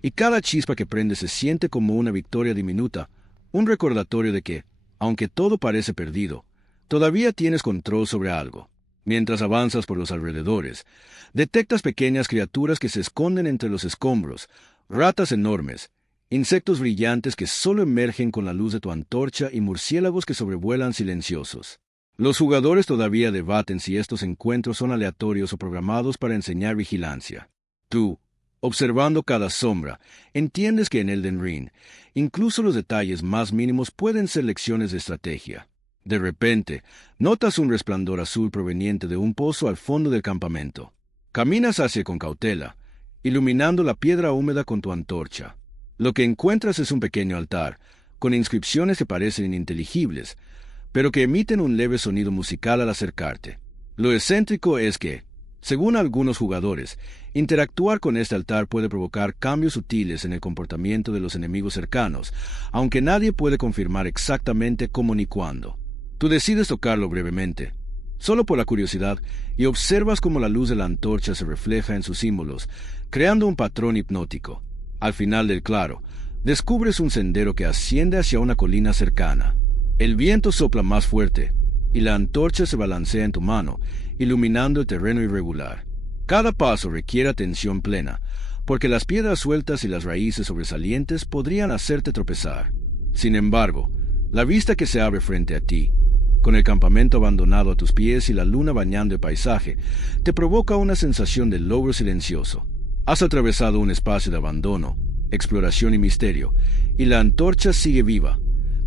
y cada chispa que prende se siente como una victoria diminuta, un recordatorio de que, aunque todo parece perdido, todavía tienes control sobre algo. Mientras avanzas por los alrededores, detectas pequeñas criaturas que se esconden entre los escombros, ratas enormes, insectos brillantes que solo emergen con la luz de tu antorcha y murciélagos que sobrevuelan silenciosos. Los jugadores todavía debaten si estos encuentros son aleatorios o programados para enseñar vigilancia. Tú, observando cada sombra, entiendes que en Elden Ring, incluso los detalles más mínimos pueden ser lecciones de estrategia. De repente, notas un resplandor azul proveniente de un pozo al fondo del campamento. Caminas hacia con cautela, iluminando la piedra húmeda con tu antorcha. Lo que encuentras es un pequeño altar, con inscripciones que parecen ininteligibles, pero que emiten un leve sonido musical al acercarte. Lo excéntrico es que, según algunos jugadores, interactuar con este altar puede provocar cambios sutiles en el comportamiento de los enemigos cercanos, aunque nadie puede confirmar exactamente cómo ni cuándo. Tú decides tocarlo brevemente, solo por la curiosidad, y observas cómo la luz de la antorcha se refleja en sus símbolos, creando un patrón hipnótico. Al final del claro, Descubres un sendero que asciende hacia una colina cercana. El viento sopla más fuerte, y la antorcha se balancea en tu mano, iluminando el terreno irregular. Cada paso requiere atención plena, porque las piedras sueltas y las raíces sobresalientes podrían hacerte tropezar. Sin embargo, la vista que se abre frente a ti, con el campamento abandonado a tus pies y la luna bañando el paisaje, te provoca una sensación de logro silencioso. Has atravesado un espacio de abandono, exploración y misterio, y la antorcha sigue viva,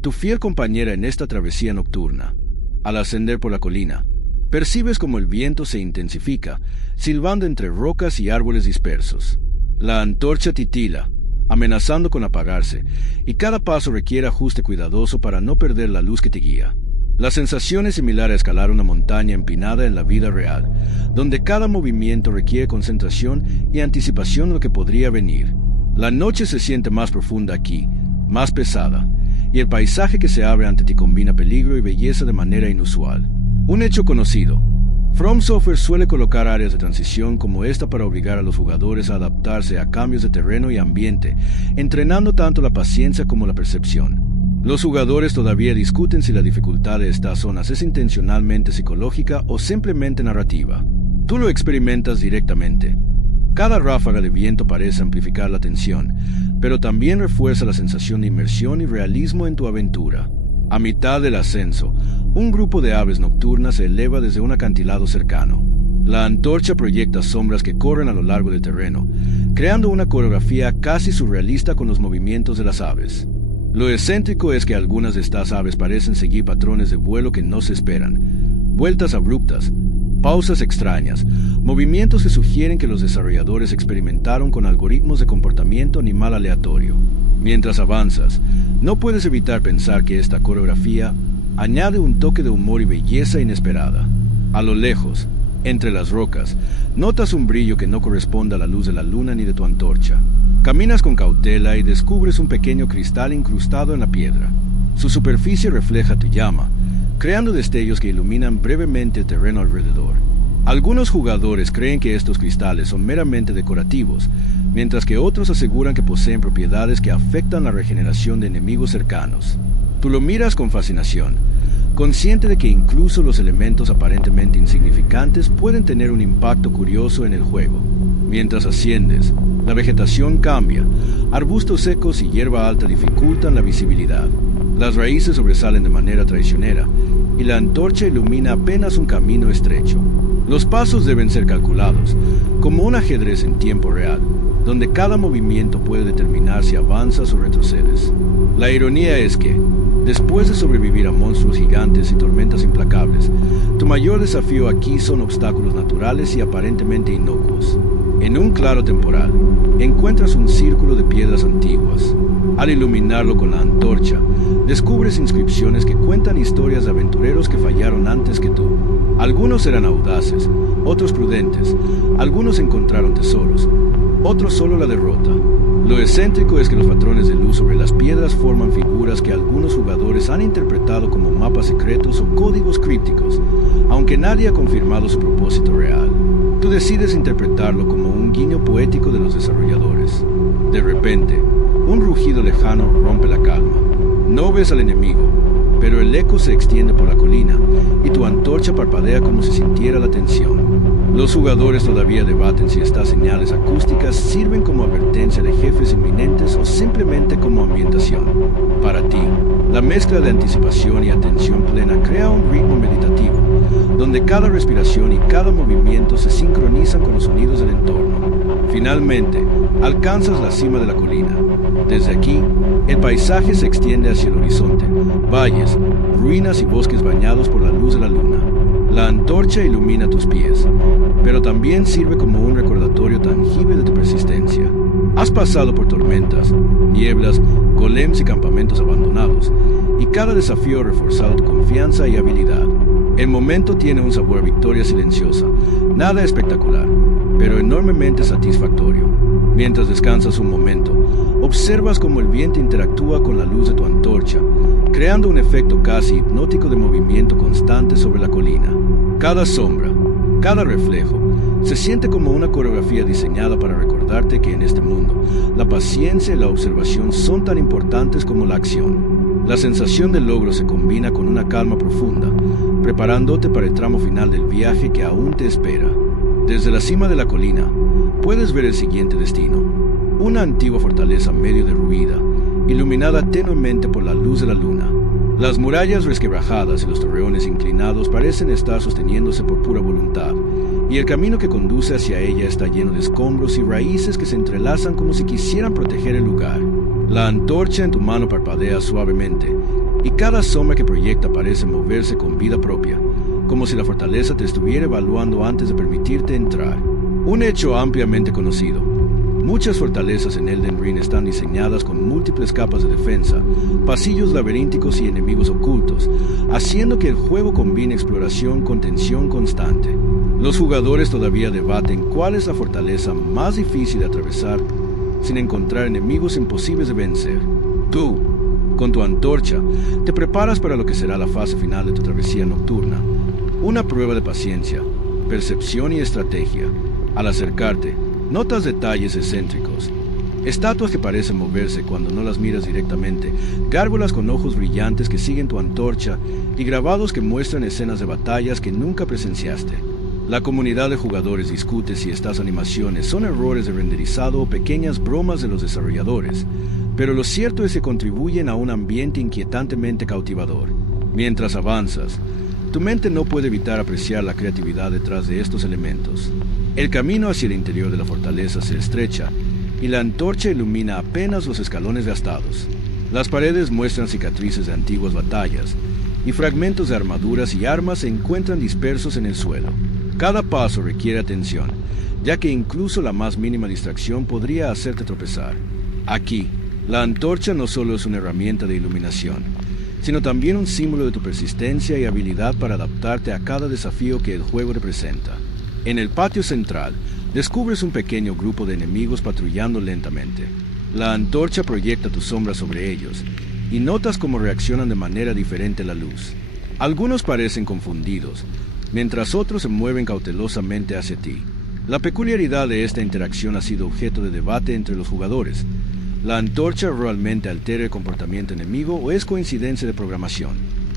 tu fiel compañera en esta travesía nocturna. Al ascender por la colina, percibes como el viento se intensifica, silbando entre rocas y árboles dispersos. La antorcha titila, amenazando con apagarse, y cada paso requiere ajuste cuidadoso para no perder la luz que te guía. La sensación es similar a escalar una montaña empinada en la vida real, donde cada movimiento requiere concentración y anticipación de lo que podría venir. La noche se siente más profunda aquí, más pesada, y el paisaje que se abre ante ti combina peligro y belleza de manera inusual. Un hecho conocido. From Software suele colocar áreas de transición como esta para obligar a los jugadores a adaptarse a cambios de terreno y ambiente, entrenando tanto la paciencia como la percepción. Los jugadores todavía discuten si la dificultad de estas zonas es intencionalmente psicológica o simplemente narrativa. Tú lo experimentas directamente. Cada ráfaga de viento parece amplificar la tensión, pero también refuerza la sensación de inmersión y realismo en tu aventura. A mitad del ascenso, un grupo de aves nocturnas se eleva desde un acantilado cercano. La antorcha proyecta sombras que corren a lo largo del terreno, creando una coreografía casi surrealista con los movimientos de las aves. Lo excéntrico es que algunas de estas aves parecen seguir patrones de vuelo que no se esperan, vueltas abruptas, pausas extrañas, movimientos que sugieren que los desarrolladores experimentaron con algoritmos de comportamiento animal aleatorio. Mientras avanzas, no puedes evitar pensar que esta coreografía añade un toque de humor y belleza inesperada. A lo lejos, entre las rocas, notas un brillo que no corresponde a la luz de la luna ni de tu antorcha. Caminas con cautela y descubres un pequeño cristal incrustado en la piedra. Su superficie refleja tu llama, creando destellos que iluminan brevemente el terreno alrededor. Algunos jugadores creen que estos cristales son meramente decorativos, mientras que otros aseguran que poseen propiedades que afectan la regeneración de enemigos cercanos. Tú lo miras con fascinación, consciente de que incluso los elementos aparentemente insignificantes pueden tener un impacto curioso en el juego. Mientras asciendes, la vegetación cambia, arbustos secos y hierba alta dificultan la visibilidad. Las raíces sobresalen de manera traicionera, y la antorcha ilumina apenas un camino estrecho. Los pasos deben ser calculados, como un ajedrez en tiempo real, donde cada movimiento puede determinar si avanzas o retrocedes. La ironía es que, después de sobrevivir a monstruos gigantes y tormentas implacables, tu mayor desafío aquí son obstáculos naturales y aparentemente inocuos. En un claro temporal, encuentras un círculo de piedras antiguas. Al iluminarlo con la antorcha, descubres inscripciones que cuentan historias de aventureros que fallaron antes que tú. Algunos eran audaces, otros prudentes, algunos encontraron tesoros, otros solo la derrota. Lo excéntrico es que los patrones de luz sobre las piedras forman figuras que algunos jugadores han interpretado como mapas secretos o códigos crípticos, aunque nadie ha confirmado su propósito real. Tú decides interpretarlo como un guiño poético de los desarrolladores. De repente, un rugido lejano rompe la calma. No ves al enemigo, pero el eco se extiende por la colina y tu antorcha parpadea como si sintiera la tensión. Los jugadores todavía debaten si estas señales acústicas sirven como advertencia de jefes inminentes o simplemente como ambientación. Para ti, la mezcla de anticipación y atención plena crea un ritmo meditativo, donde cada respiración y cada movimiento se sincronizan con los sonidos del entorno. Finalmente, alcanzas la cima de la colina. Desde aquí, el paisaje se extiende hacia el horizonte, valles, ruinas y bosques bañados por la luz de la luna. La antorcha ilumina tus pies, pero también sirve como un recordatorio tangible de tu persistencia. Has pasado por tormentas, nieblas, golems y campamentos abandonados, y cada desafío ha reforzado tu confianza y habilidad. El momento tiene un sabor a victoria silenciosa, nada espectacular, pero enormemente satisfactorio. Mientras descansas un momento, observas cómo el viento interactúa con la luz de tu antorcha, creando un efecto casi hipnótico de movimiento constante sobre la colina. Cada sombra, cada reflejo, Se siente como una coreografía diseñada para recordarte que en este mundo, la paciencia y la observación son tan importantes como la acción. La sensación del logro se combina con una calma profunda, preparándote para el tramo final del viaje que aún te espera. Desde la cima de la colina, puedes ver el siguiente destino: una antigua fortaleza medio derruida, iluminada tenuemente por la luz de la luna. Las murallas resquebrajadas y los torreones inclinados parecen estar sosteniéndose por pura voluntad, y el camino que conduce hacia ella está lleno de escombros y raíces que se entrelazan como si quisieran proteger el lugar. La antorcha en tu mano parpadea suavemente, y cada sombra que proyecta parece moverse con vida propia, como si la fortaleza te estuviera evaluando antes de permitirte entrar. Un hecho ampliamente conocido. Muchas fortalezas en Elden Ring están diseñadas con múltiples capas de defensa, pasillos laberínticos y enemigos ocultos, haciendo que el juego combine exploración con tensión constante. Los jugadores todavía debaten cuál es la fortaleza más difícil de atravesar sin encontrar enemigos imposibles de vencer. Tú, con tu antorcha, te preparas para lo que será la fase final de tu travesía nocturna. Una prueba de paciencia, percepción y estrategia. Al acercarte, notas detalles excéntricos. Estatuas que parecen moverse cuando no las miras directamente, gárgolas con ojos brillantes que siguen tu antorcha y grabados que muestran escenas de batallas que nunca presenciaste. La comunidad de jugadores discute si estas animaciones son errores de renderizado o pequeñas bromas de los desarrolladores, pero lo cierto es que contribuyen a un ambiente inquietantemente cautivador. Mientras avanzas, tu mente no puede evitar apreciar la creatividad detrás de estos elementos. El camino hacia el interior de la fortaleza se estrecha, y la antorcha ilumina apenas los escalones gastados. Las paredes muestran cicatrices de antiguas batallas, y fragmentos de armaduras y armas se encuentran dispersos en el suelo. Cada paso requiere atención, ya que incluso la más mínima distracción podría hacerte tropezar. Aquí, la antorcha no solo es una herramienta de iluminación, sino también un símbolo de tu persistencia y habilidad para adaptarte a cada desafío que el juego representa. En el patio central, descubres un pequeño grupo de enemigos patrullando lentamente. La antorcha proyecta tu sombra sobre ellos, y notas cómo reaccionan de manera diferente a la luz. Algunos parecen confundidos, mientras otros se mueven cautelosamente hacia ti. La peculiaridad de esta interacción ha sido objeto de debate entre los jugadores. ¿La antorcha realmente altera el comportamiento enemigo o es coincidencia de programación?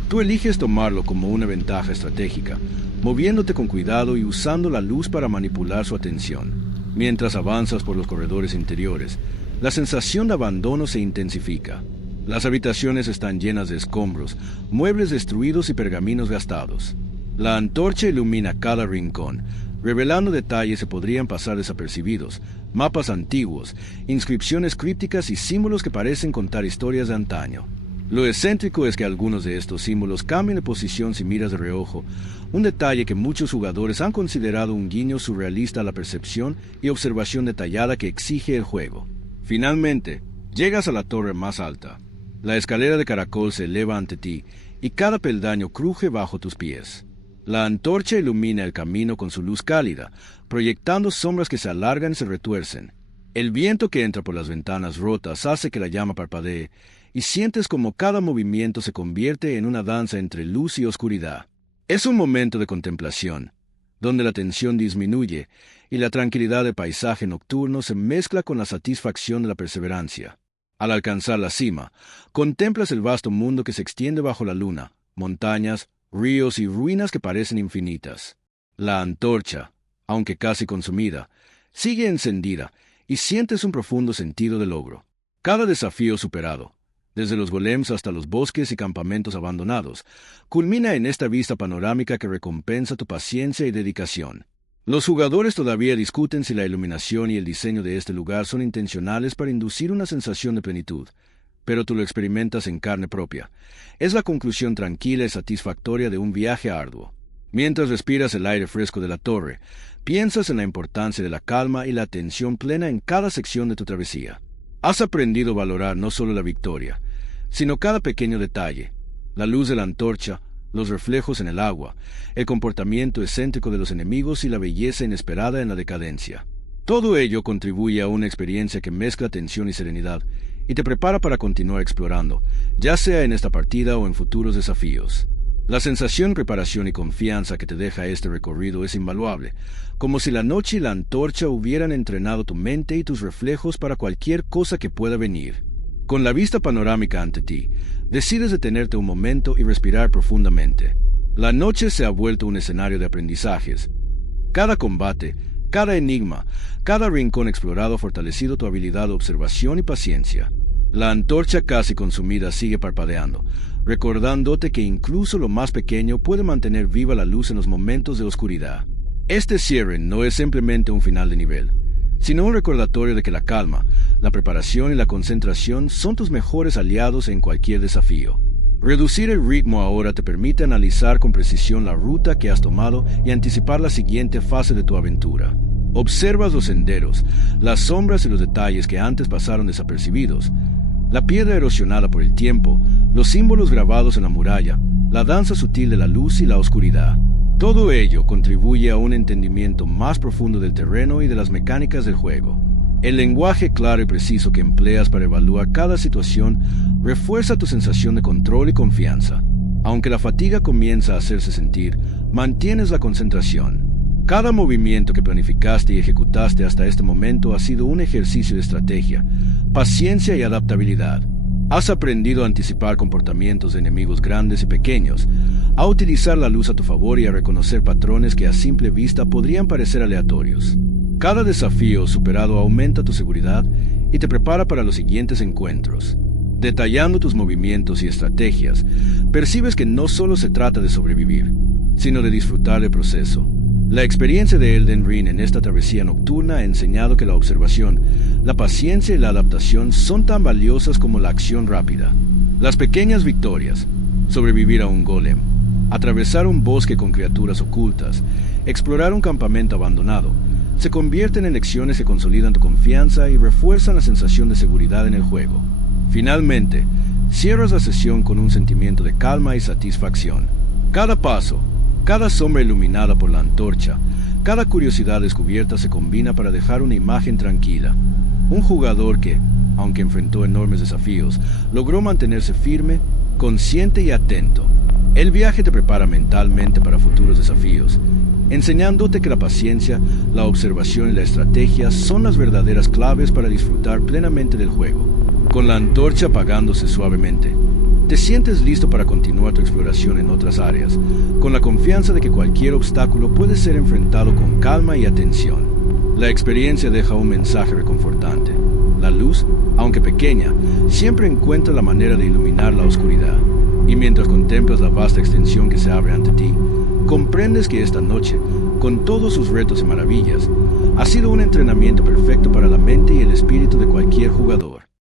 Tú eliges tomarlo como una ventaja estratégica, moviéndote con cuidado y usando la luz para manipular su atención. Mientras avanzas por los corredores interiores, la sensación de abandono se intensifica. Las habitaciones están llenas de escombros, muebles destruidos y pergaminos gastados. La antorcha ilumina cada rincón, revelando detalles que podrían pasar desapercibidos, mapas antiguos, inscripciones crípticas y símbolos que parecen contar historias de antaño. Lo excéntrico es que algunos de estos símbolos cambian de posición si miras de reojo, un detalle que muchos jugadores han considerado un guiño surrealista a la percepción y observación detallada que exige el juego. Finalmente, llegas a la torre más alta. La escalera de caracol se eleva ante ti y cada peldaño cruje bajo tus pies. La antorcha ilumina el camino con su luz cálida, proyectando sombras que se alargan y se retuercen. El viento que entra por las ventanas rotas hace que la llama parpadee, y sientes como cada movimiento se convierte en una danza entre luz y oscuridad. Es un momento de contemplación, donde la tensión disminuye y la tranquilidad del paisaje nocturno se mezcla con la satisfacción de la perseverancia. Al alcanzar la cima, contemplas el vasto mundo que se extiende bajo la luna, montañas, ríos y ruinas que parecen infinitas. La antorcha, aunque casi consumida, sigue encendida y sientes un profundo sentido de logro. Cada desafío superado, desde los golems hasta los bosques y campamentos abandonados, culmina en esta vista panorámica que recompensa tu paciencia y dedicación. Los jugadores todavía discuten si la iluminación y el diseño de este lugar son intencionales para inducir una sensación de plenitud, pero tú lo experimentas en carne propia. Es la conclusión tranquila y satisfactoria de un viaje arduo. Mientras respiras el aire fresco de la torre, piensas en la importancia de la calma y la atención plena en cada sección de tu travesía. Has aprendido a valorar no solo la victoria, sino cada pequeño detalle: la luz de la antorcha, los reflejos en el agua, el comportamiento excéntrico de los enemigos y la belleza inesperada en la decadencia. Todo ello contribuye a una experiencia que mezcla tensión y serenidad, y te prepara para continuar explorando, ya sea en esta partida o en futuros desafíos. La sensación de preparación y confianza que te deja este recorrido es invaluable, como si la noche y la antorcha hubieran entrenado tu mente y tus reflejos para cualquier cosa que pueda venir. Con la vista panorámica ante ti, decides detenerte un momento y respirar profundamente. La noche se ha vuelto un escenario de aprendizajes. Cada combate, cada enigma, cada rincón explorado ha fortalecido tu habilidad de observación y paciencia. La antorcha casi consumida sigue parpadeando, recordándote que incluso lo más pequeño puede mantener viva la luz en los momentos de oscuridad. Este cierre no es simplemente un final de nivel, sino un recordatorio de que la calma, la preparación y la concentración son tus mejores aliados en cualquier desafío. Reducir el ritmo ahora te permite analizar con precisión la ruta que has tomado y anticipar la siguiente fase de tu aventura. Observas los senderos, las sombras y los detalles que antes pasaron desapercibidos. La piedra erosionada por el tiempo, los símbolos grabados en la muralla, la danza sutil de la luz y la oscuridad. Todo ello contribuye a un entendimiento más profundo del terreno y de las mecánicas del juego. El lenguaje claro y preciso que empleas para evaluar cada situación refuerza tu sensación de control y confianza. Aunque la fatiga comienza a hacerse sentir, mantienes la concentración. Cada movimiento que planificaste y ejecutaste hasta este momento ha sido un ejercicio de estrategia, paciencia y adaptabilidad. Has aprendido a anticipar comportamientos de enemigos grandes y pequeños, a utilizar la luz a tu favor y a reconocer patrones que a simple vista podrían parecer aleatorios. Cada desafío superado aumenta tu seguridad y te prepara para los siguientes encuentros. Detallando tus movimientos y estrategias, percibes que no solo se trata de sobrevivir, sino de disfrutar el proceso. La experiencia de Elden Ring en esta travesía nocturna ha enseñado que la observación, la paciencia y la adaptación son tan valiosas como la acción rápida. Las pequeñas victorias, sobrevivir a un golem, atravesar un bosque con criaturas ocultas, explorar un campamento abandonado, se convierten en lecciones que consolidan tu confianza y refuerzan la sensación de seguridad en el juego. Finalmente, cierras la sesión con un sentimiento de calma y satisfacción. Cada paso, cada sombra iluminada por la antorcha, cada curiosidad descubierta se combina para dejar una imagen tranquila. Un jugador que, aunque enfrentó enormes desafíos, logró mantenerse firme, consciente y atento. El viaje te prepara mentalmente para futuros desafíos, enseñándote que la paciencia, la observación y la estrategia son las verdaderas claves para disfrutar plenamente del juego. Con la antorcha apagándose suavemente, te sientes listo para continuar tu exploración en otras áreas, con la confianza de que cualquier obstáculo puede ser enfrentado con calma y atención. La experiencia deja un mensaje reconfortante. La luz, aunque pequeña, siempre encuentra la manera de iluminar la oscuridad. Y mientras contemplas la vasta extensión que se abre ante ti, comprendes que esta noche, con todos sus retos y maravillas, ha sido un entrenamiento perfecto para la mente y el espíritu de cualquier jugador.